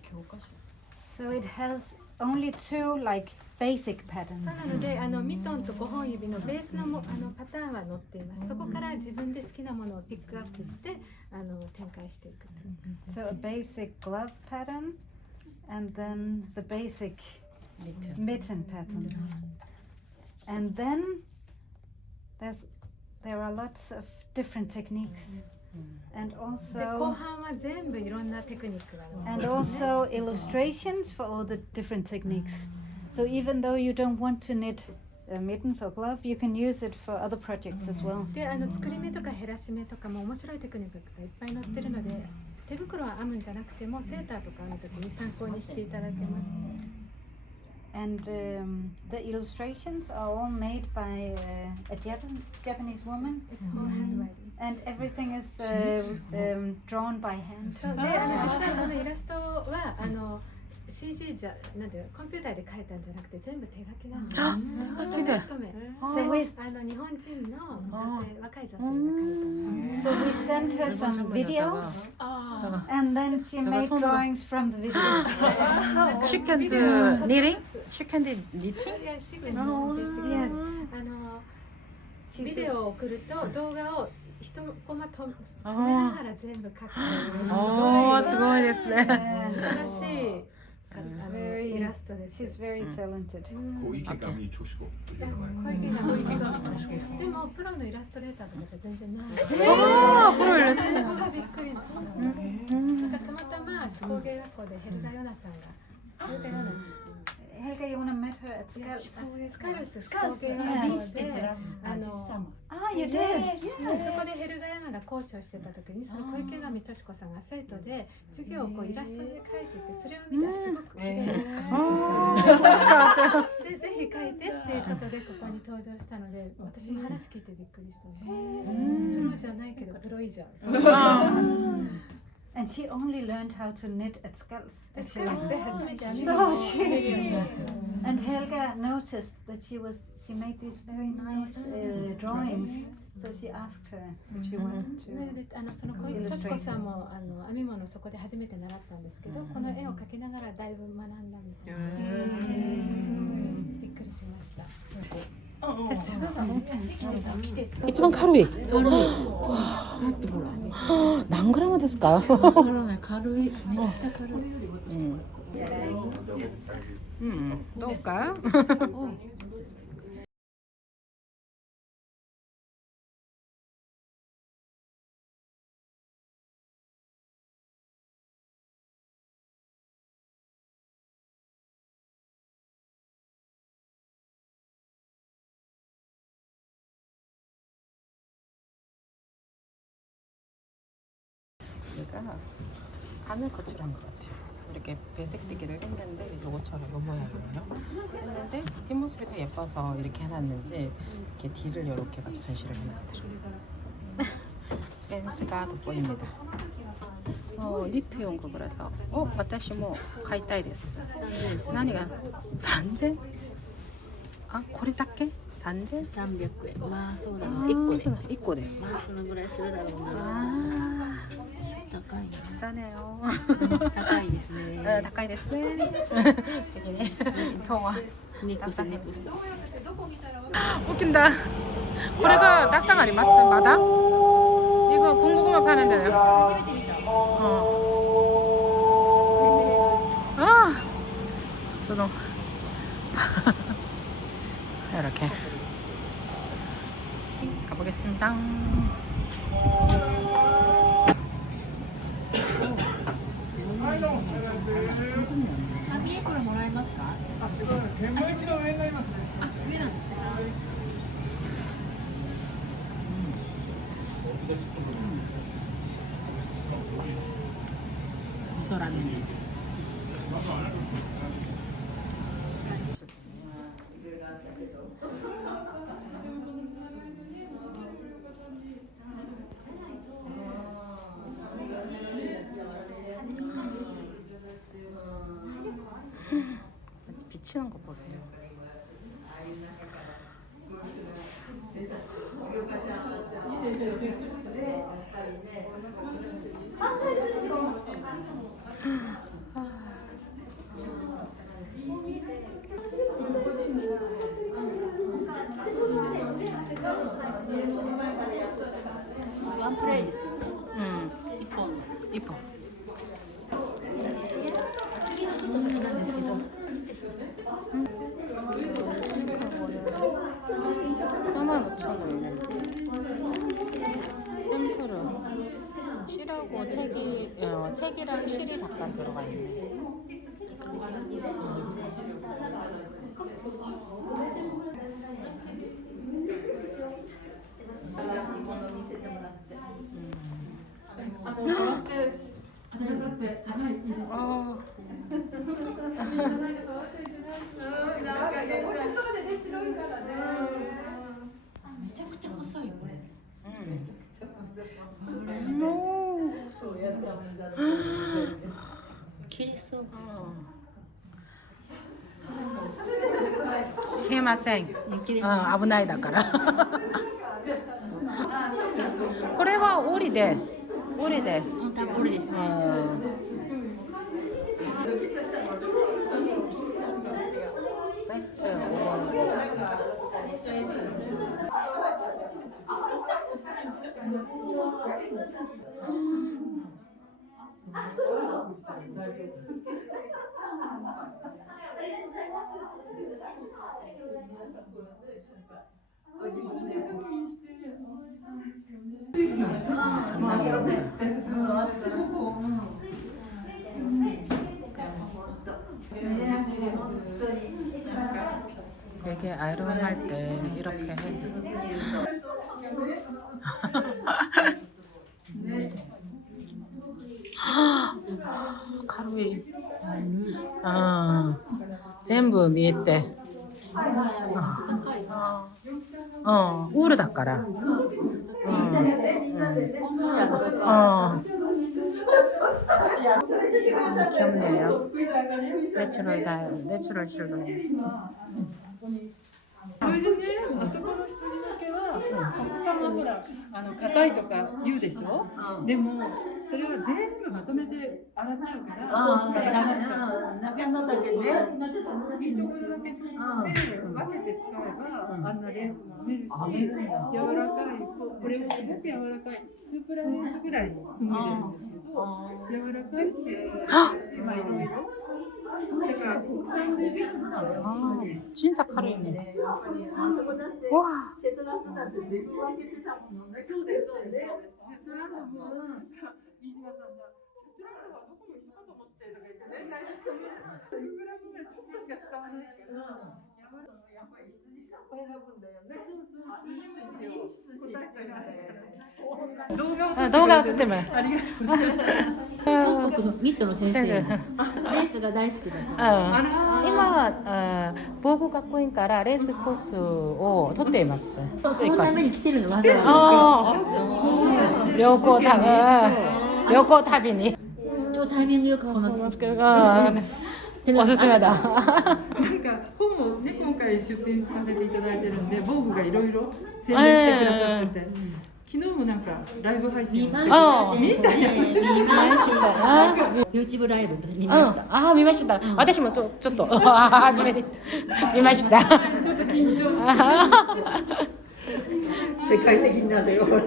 So it has only two like basic patterns. そうなのでミトンと5本指のベースのパターンは載っています。そこから自分で好きなものをピックアップして展開していく。So a basic glove pattern, and then the basic mitten pattern, and then there are lots of different techniques, and で後 also 半は全部いろんなテクニックが載って and ますね。 also illustrations for all the different techniques. So even though you don't want to knit mittens or glove, you can use it for other projects as well. で作り目とか減らし目とかも面白いテクニックがいっぱい載ってるので、手袋は編むんじゃなくてもセーターとか編むときに参考にしていただけます。 And the illustrations are all made by a Japanese woman, It's all handwriting. and everything is drawn by hand. そうで実はイラストはCG じゃなんていうのコンピューターで描いたんじゃなくて全部手書きなんです。一目一目。 So we 日本人の女性若い女性が描いた。 so we sent her some videos, and then she made drawings from the videos. She can do knitting? She can do knitting? Yes, she can do basically. Yes. ビデオを送ると動画を一コマ止めながら全部描く。すごいですね。素晴らしいイラストです。 She's very talented. 小池上敏子という名前。小池がでもプロのイラストレーターとかじゃ全然ない。プロイラスト。そこがびっくりなんかたまたま工芸学校でヘルガヨナさんがヘルガヨナ Helga, you wanna meet her at Scouts? スカルス工芸学校でAh, you did? そこでヘルガヤナが講師をしてた時にその小池上敏子さんが生徒で授業をイラストで描いててそれを見たらすごく綺麗でぜひ描いてっていうことでここに登場したので私も話聞いてびっくりしたね。プロじゃないけどプロ以上。 And she only learned how to knit at Scouts. スカルスで初めて So she's and Helga noticed that she made these very nice drawings. So she asked her if she wanted なの to. でその小池敏子さんも編み物そこで初めて習ったんですけどこの絵を描きながらだいぶ学んだみたいですごいびっくりしました。ですよ。一番軽い。何グラムですか？軽い、めっちゃ軽い。どうか？얘가 간을 거칠한 것 같아요. 이렇게 배색뜨기를 했는데 요거처럼 요 모양이에요. 했는데 뒷모습이 더 예뻐서 이렇게 해놨는지 이렇게 뒤를 이렇게 같이 전시를 해놨더라고요. 센스가 돋보입니다. 니트용 그거라서 私も買いたいです。何が3000? あ、これだけ？3000? 300円。まあそうだな。1個で。 1個で。まあそのぐらいするだろうな。高いな。 비싸네요. 高いですね。 高いですね. 지금 더워. 넥스트 넥스트. 웃긴다. 고래가 낙상 아리마스 마다? 이거 군고구마 파는 데요. 아, 너무 이렇게 가보겠습니다. 비치는 거 보세요. 이뻐. ちょっと先なんですけど。 45,000원이네. 샘플은 실하고 책이랑 실이 잠깐 들어가 있네. 길었어. 消えません。危ないだから。これは折りで。これですね。ベスト5です。장난이 아니다. 되게 아이롱할 때 이렇게 해. 가루이. 全部見えて。ウールだから。귀엽네요. 내추럴 실로네. それでね、あそこの羊の毛は奥様ほら硬いとか言うでしょ。でもそれは全部まとめて洗っちゃうから、中のだけね、いいところだけ取って分けて使えばあんなレースも編めるし、柔らかいこれもすごく柔らかい2プラレースぐらいの紡いでるんですけど、柔らかいってまあいろいろ。 진짜 카레이네. 와.動画撮ってもありがとうございます。韓国のニットの先生。レースが大好きだそう。今、防護学院からレースコースを取っています。そのために来てるのわざわざ。旅行旅に。ちょうどタイミングよくこの。おすすめだ。なんか本もね今回出品させていただいてるんで、防具がいろいろ宣伝してくださってて。 昨日もなんかライブ配信をして見ました。YouTube ライブ見ました。ああ見ました。私もちょっと初めて見ました。ちょっと緊張して。世界的になるよ。いやすご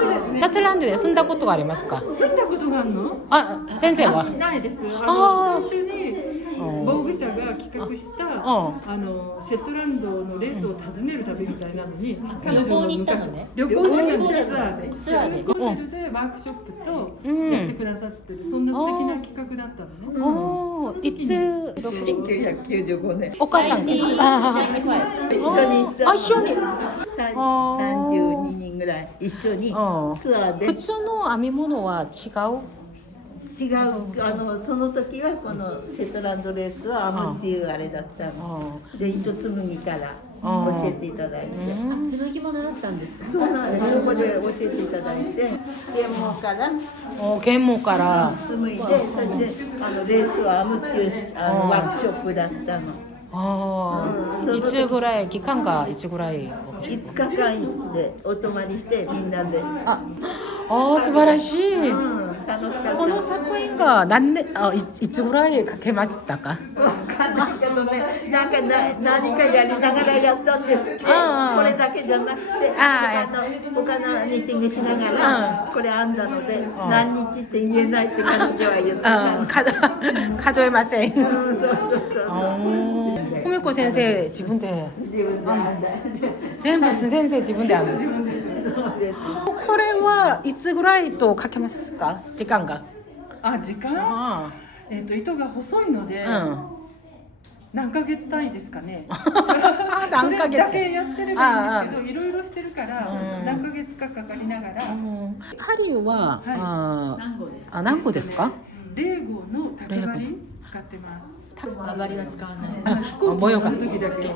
いですね。シャトランドで住んだことがありますか？住んだことがあるの？あ、先生は？ないです。最初に防具社が企画したシェットランドのレースを訪ねる旅みたいなのに旅行に行ったのね。旅行にツアーでホテルでワークショップとやってくださってる、そんな素敵な企画だったのね。いつ1995年お母さんが一緒に行った。一緒に32人ぐらい一緒にツアーで。普通の編み物は違う？その時はこのシェットランドレースは編むっていうあれだったので、糸紡ぎから教えていただいて。紡ぎも習ったんですか？そうなんです。そこで教えていただいて、原毛から紡いで、そしてレースを編むっていうワークショップだったの。いつぐらい期間がいつぐらい？5日間行ってお泊まりしてみんなで。素晴らしい。楽しかった。この作品が何年いつぐらいかけましたか？わかんないけどね、なんか何かやりながらやったんですけど、これだけじゃなくて、他のニッティングしながらこれ編んだので、何日って言えないって彼女は言ってた。数えません。そうそうそう。コメコ先生自分で全部先生自分で編む。これはいつぐらいとかけますか？時間が。時間？糸が細いので、何ヶ月単位ですかね。何ヶ月？それだけやってればいいんですけど、いろいろしてるから何ヶ月かかかりながら。針は何個ですか？0号の竹針使ってます。曲がりは使わない。飛行機乗る時だけ。飛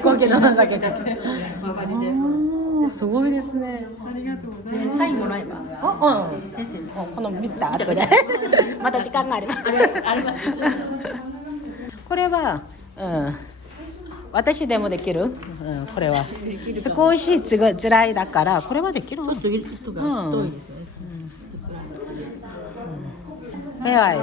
行機乗るだけだけ。曲がりで。すごいですね。ありがとうございます。サインもらえば。先生、この見た後でまた時間があります。あります。これは、私でもできる。これは少しつらいだからこれはできる。ちょっと糸が太いですよね。早い。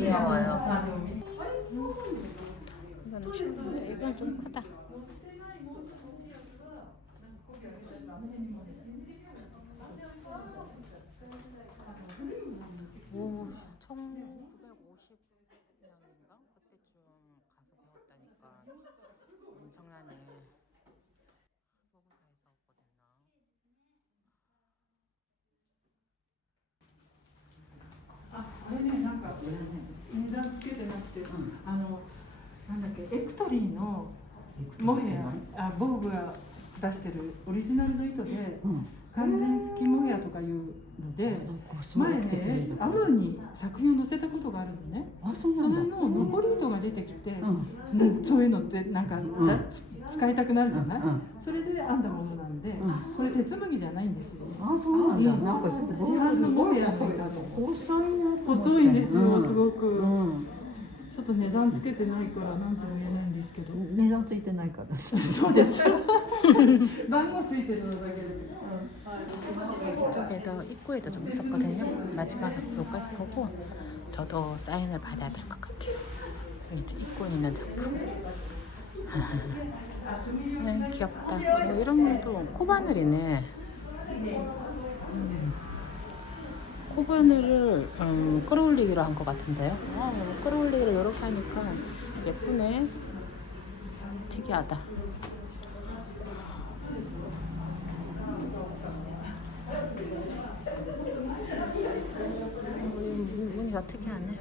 귀여워요. 이건 좀 크다. 오, 1950년인가? 그때쯤 가서 배웠다니까 엄청나네.値段つけてなくて、なんだっけ、エクトリーのモヘア、ボーグが出してるオリジナルの糸で、関連付きモヘアとかいうので、前ね、アムーンに作品を載せたことがあるのね。それの残り糸が出てきて、そういうのってなんか使いたくなるじゃない？それで編んだものなんで、これ鉄麦じゃないんですよ。そうなんだ。なんか市販のモヘアの糸だと細いんですよ、すごく。ちょっと値段つけてないから何とも言えないんですけど。値段ついてないから。そうでしょ。番号ついてるのだけで。이쪽에도 입구에도 좀 있었거든요. 마지막 여기까지 보고 저도 사인을 받아야 될 것 같아요. 이제 입구에 있는 작품. 네, 귀엽다. 뭐 이런 것도 코바늘이네. 코바늘을 끌어올리기로 한 것 같은데요. 끌어올리기를 이렇게 하니까 예쁘네. 특이하다. 무늬가 특이하네.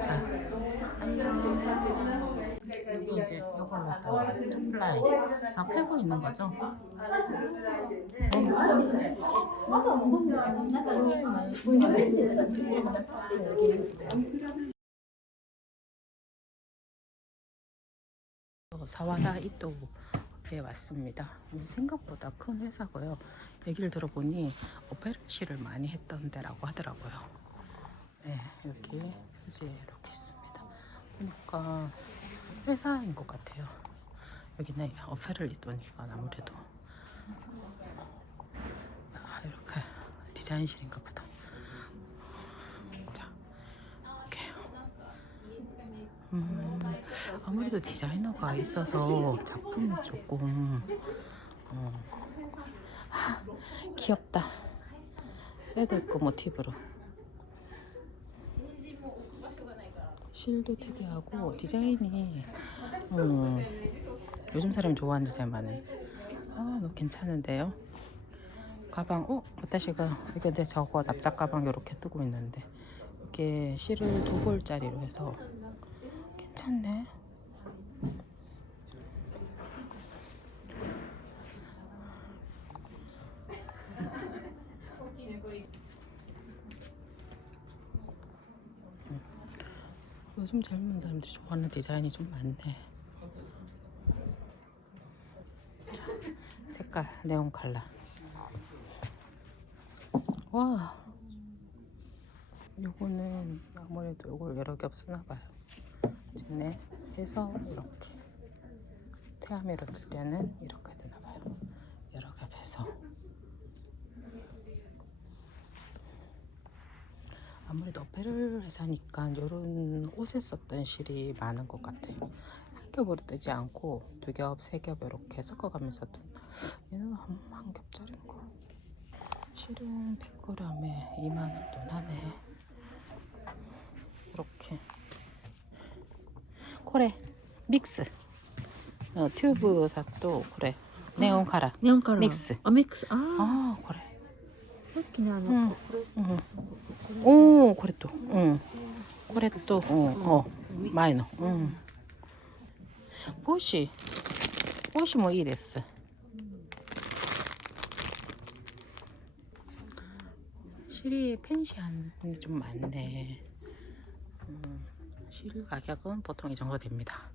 자, 안녕. 이게 이제 이걸로 또 1플라이 다 팔고 있는 거죠? 사와다 이토에 왔습니다. 생각보다 큰 회사고요. 얘기를 들어보니 1ply실을 많이 했던 데라고 하더라고요. 네, 여기 이제 이렇게 있습니다. 보니까 회사인 것 같아요. 여기는 1ply실이니까 아무래도 이렇게 디자인실인가 보다. 자, 이렇게요. 아무래도 디자이너가 있어서 작품이 조금 귀엽다. 애들 거 모티브로 실도 특이하고 디자인이 요즘 사람이 좋아하는 디자인 많네. 너무 괜찮은데요. 가방,私が이거 내 저거 납작 가방 이렇게 뜨고 있는데 이게 실을 2벌짜리로 해서 괜찮네. 요즘 젊은 사람들이 좋아하는 디자인이 좀 많네. 자, 색깔 네온 컬러. 와, 요거는 아무래도 요걸 여러 개 없으나 봐요. 진네 해서 이렇게 태아미로 뜰 때는 이렇게 되나 봐요. 여러 개 해서. 아무래도 어페럴 회사니까 이런 옷에 썼던 실이 많은 것 같아요. 한 겹으로 뜨지 않고 두 겹, 세 겹 이렇게 섞어가면서 뜬. 얘는 한 겹짜리인가? 실은 100g에 2만 원 돈 하네. 이렇게.これ 믹스. 튜브 사또 그래. 네온 카라. ネオンカラー。ミックス。あ、ミックス。あ 아, 그래. あ、さっきのこれ。 오, これと。これと、前の。帽子もいいです。실이 펜시한이 좀 많네. 실 가격은 보통 이 정도 됩니다.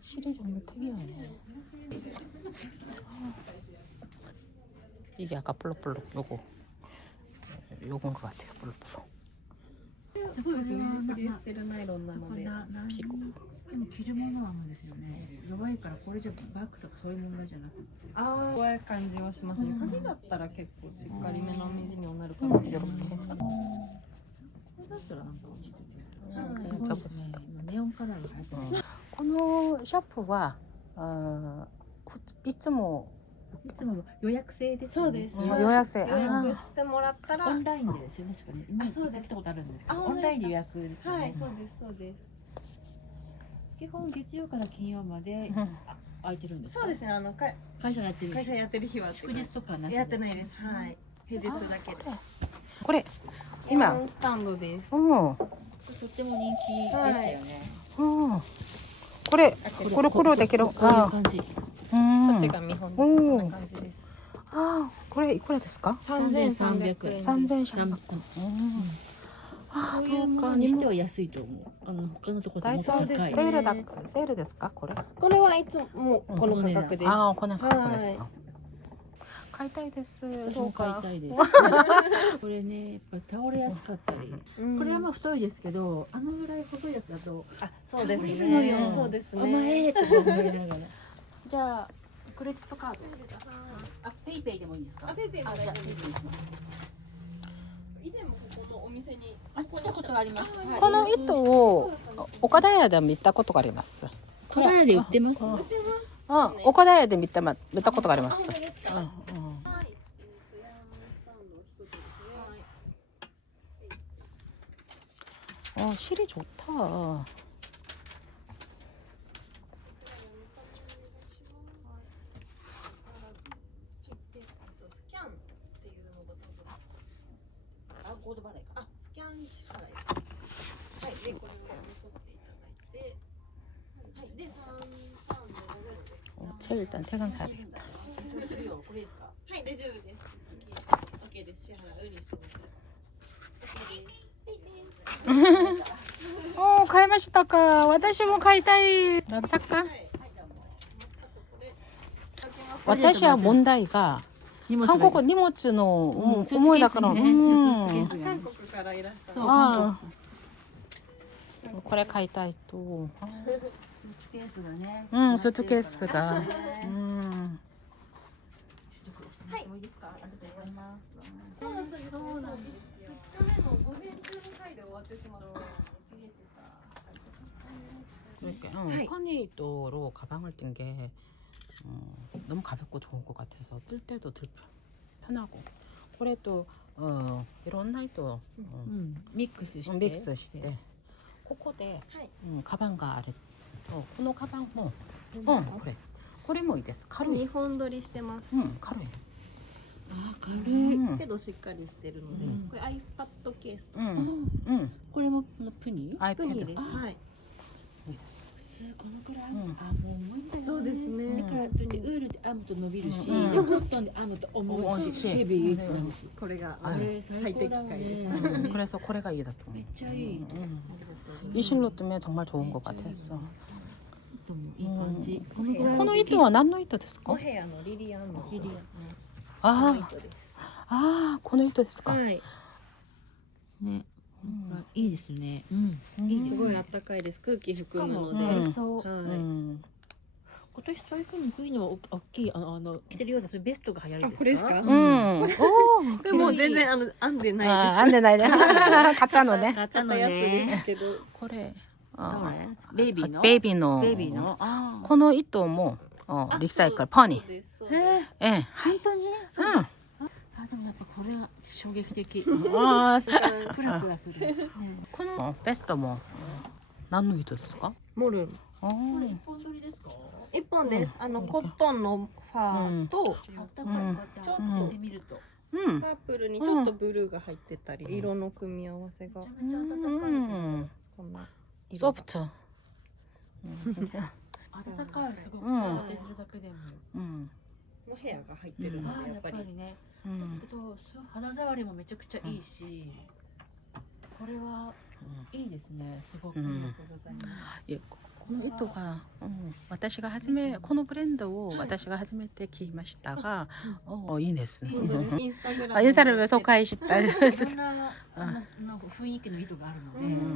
실이 정말 특이하네. 이게 아까 볼록볼록 요건 것 같아요. 볼록볼록. そうですね。ポリエステルナイロンなので。 피고. でも着るものなんですよね。弱いからこれじゃバッグとかそういう問題じゃなくて。ああ、怖い感じはしますね。鍵だったら結構しっかりめの生地にはなるかなと思います。これだったらなんか落ちてて。 진짜 멋있다. ネオンカラーが入ってる。 このショップは、いつもいつも予約制ですよね。そうです。予約制。予約してもらったら。オンラインでですよね。確かに。今行ってきたことあるんですけど、オンラインで予約ですよね。はい、そうですそうです。基本月曜から金曜まで空いてるんですか。そうですね。会社やってる。会社やってる日は祝日とかなしで。やってないです。はい。平日だけです。これ今スタンドです。とっても人気でしたよね。これコロできる。こういう感じ。こっちが見本です。こんな感じです。これいくらですか3300円。 3300円。こういうものにしては安いと思う。他のところともっと高い。セールですかこれ。これはいつもこの価格です。この価格ですか。買いたいです。私も買いたいです。これね、やっぱ倒れやすかったり。これはまあ太いですけど、あのぐらい細いやつだと。そうですね。そうですね。甘えとか思いながら。じゃあクレジットカード。ペイペイでもいいですか。ペイペイで大丈夫です。します。以前もここのお店に来たことあります。この糸を岡田屋で見たことがあります。岡田屋で売ってます。売ってます。岡田屋で見たことがあります。실이 좋다. 책 일단 책은 사야 되겠다.買いましたか。私も買いたい。나도 살까? 私は問題が韓国荷物の重いだから。韓国からいらした。これ買いたいと。スーツケースがね。スーツケースが。はい。そうなんですよ。2日目の午前中の回で終わってしまった。 그러니까 퍼니도로 가방을 뜬 게 너무 가볍고 좋은 것 같아서 뜰 때도 들 편하고 그래도 이런 나이도 믹스してここでカバンがあるこのカバンもこれもいいです。軽い。2本取りしてます。軽い。軽いけどしっかりしてるので、これ iPad ケースとか。これもプニ？プニです。はい。いいです。普通このくらい、うんあもう無理だよね。そうですねだからといってウールで編むと伸びるし、うんでコットンで編むと重いし、ヘビーってなるし。これがあれ最高だわね。 그래서 코레가 이다 또. めっちゃいい。 이 실로 뜨면 정말 좋은 것 같았어. 糸もいい感じ。このぐらい 코노糸は何の糸ですか? お部屋のリリアンのリリあ糸です。あ、この糸ですか? はい。ね、いいですね。いいですすごいあったかいです。空気含むので。うんそう。うん今年そういう風に冬には大きい着てるようなそういうベストが流行るんですか？これですか？うん。おこれもう全然編んでないです。編んでないね。買ったのね。買ったのやつでね。すけど。これ。どれ？ベイビーの？ベイビーの。ベイビーの。あこの糸もリサイクルパニー。そうです。ええ。本当に？うん。あでもやっぱこれが衝撃的。ああ。クラクラくる。このベストも何の糸ですか？モルン。あこれ一本取りですか？一本です。コットンのファーとあったかいこうやってちょっとやってみると。うん。パープルにちょっとブルーが入ってたり、色の組み合わせがめちゃめちゃ暖かい。こんな色がソフト。暖かいすごくうん当ててるだけでも。うん。の部屋が入ってるのあやっぱでやっぱりりね。うん。そう肌触りもめちゃくちゃいいし、これはいいですね。すごく。うんありがとうございます。いやこの糸が、私がこのブレンドを私が初めて着ましたが、いいですね。インスタグラムあ、インスタグラムで紹介した。いろんななんか雰囲気の糸があるの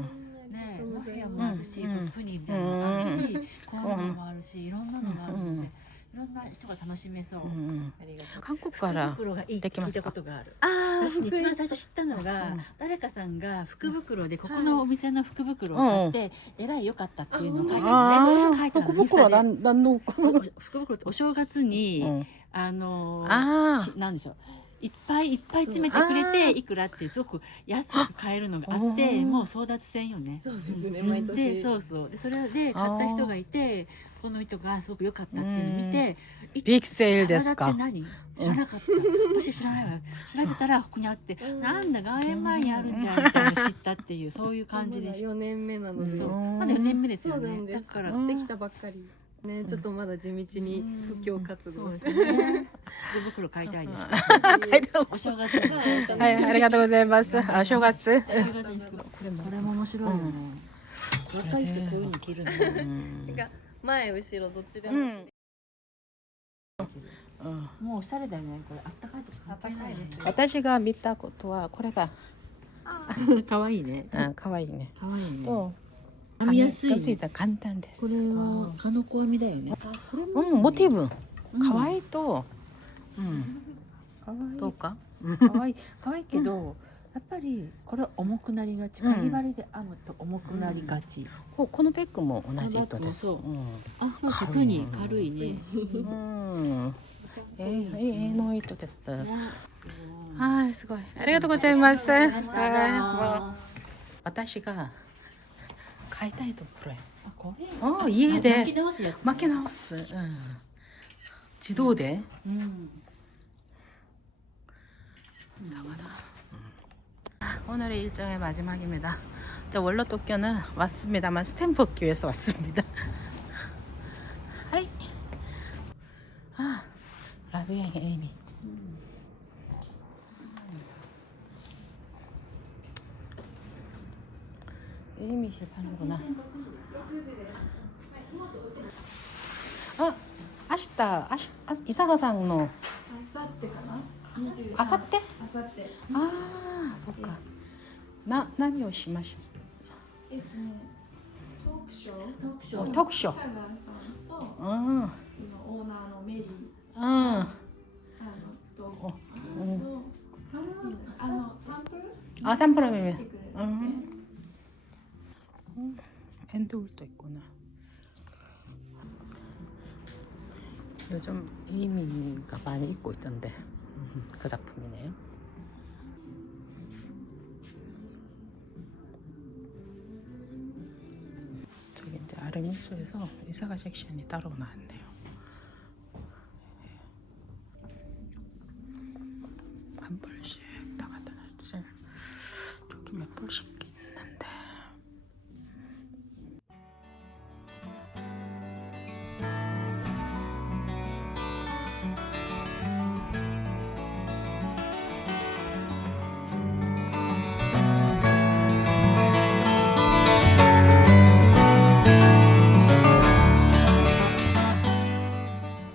で。ね、モヘアもあるし、プニみたいなのもあるし、コーンもあるし、いろんなのがあるので、いろんな人が楽しめそう。ありがとう。韓国から福袋がいいって聞いたことがある。あ私ね一番最初知ったのが、誰かさんが福袋でここのお店の福袋を買って、えらい良かったっていうのを書いてあるね。書いてある福袋は何の福袋ってお正月に、なんでしょう。いっぱい詰めてくれていくらってすごく安く買えるのがあってもう争奪戦よね。そうですね。毎年。でそうそうでそれで買った人がいてこの糸がすごく良かったっていうのを見てビッグセールですか？サラダって何？知らなかった。私知らないわよ。調べたらここにあってなんだ外苑前にあるんじゃんみたいなの知ったっていうそういう感じでした。4年目なので。そうまだ4年目ですよそうなんね。です。だからできたばっかり。ね、ちょっとまだ地道に布教活動して。福袋買いたいです。お正月に。はい、ありがとうございます。あ、正月。これも面白いよね。若い人こういうの着るの。なんか前後ろどっちでも。もうおしゃれだよね。これあったかいとあったかいですよ。私が見たことはこれが、可愛いね。可愛いね。可愛いね。と編みやすいね。ついた簡単です。これはかのこ編みだよね。モチーフ可愛いと、どうか？可愛いけど。やっぱりこれ重くなりがち。かぎ針で編むと重くなりがち。このベッグも同じ糸です。あ、軽いね。の糸です。はい、すごい。ありがとうございます。私が買いたいとこれ。家で巻き直す。自動で。오늘의 일정의 마지막입니다. 저 원로 도쿄는 왔습니다만 스탬프 얻기 위해서 왔습니다. 하이. 라비앙 에이미. 에이미 실파는구나. 이사거상の あさってああ、そっか。何をしました？トークショー。オーナーのメリー。사mpl 메뉴. 엔드울도 있구나. 요즘 이미가 많이 입고 있던데 그 작품이네요. 저기 이제 아르미소에서 이사가 섹션이 따로 나왔네요.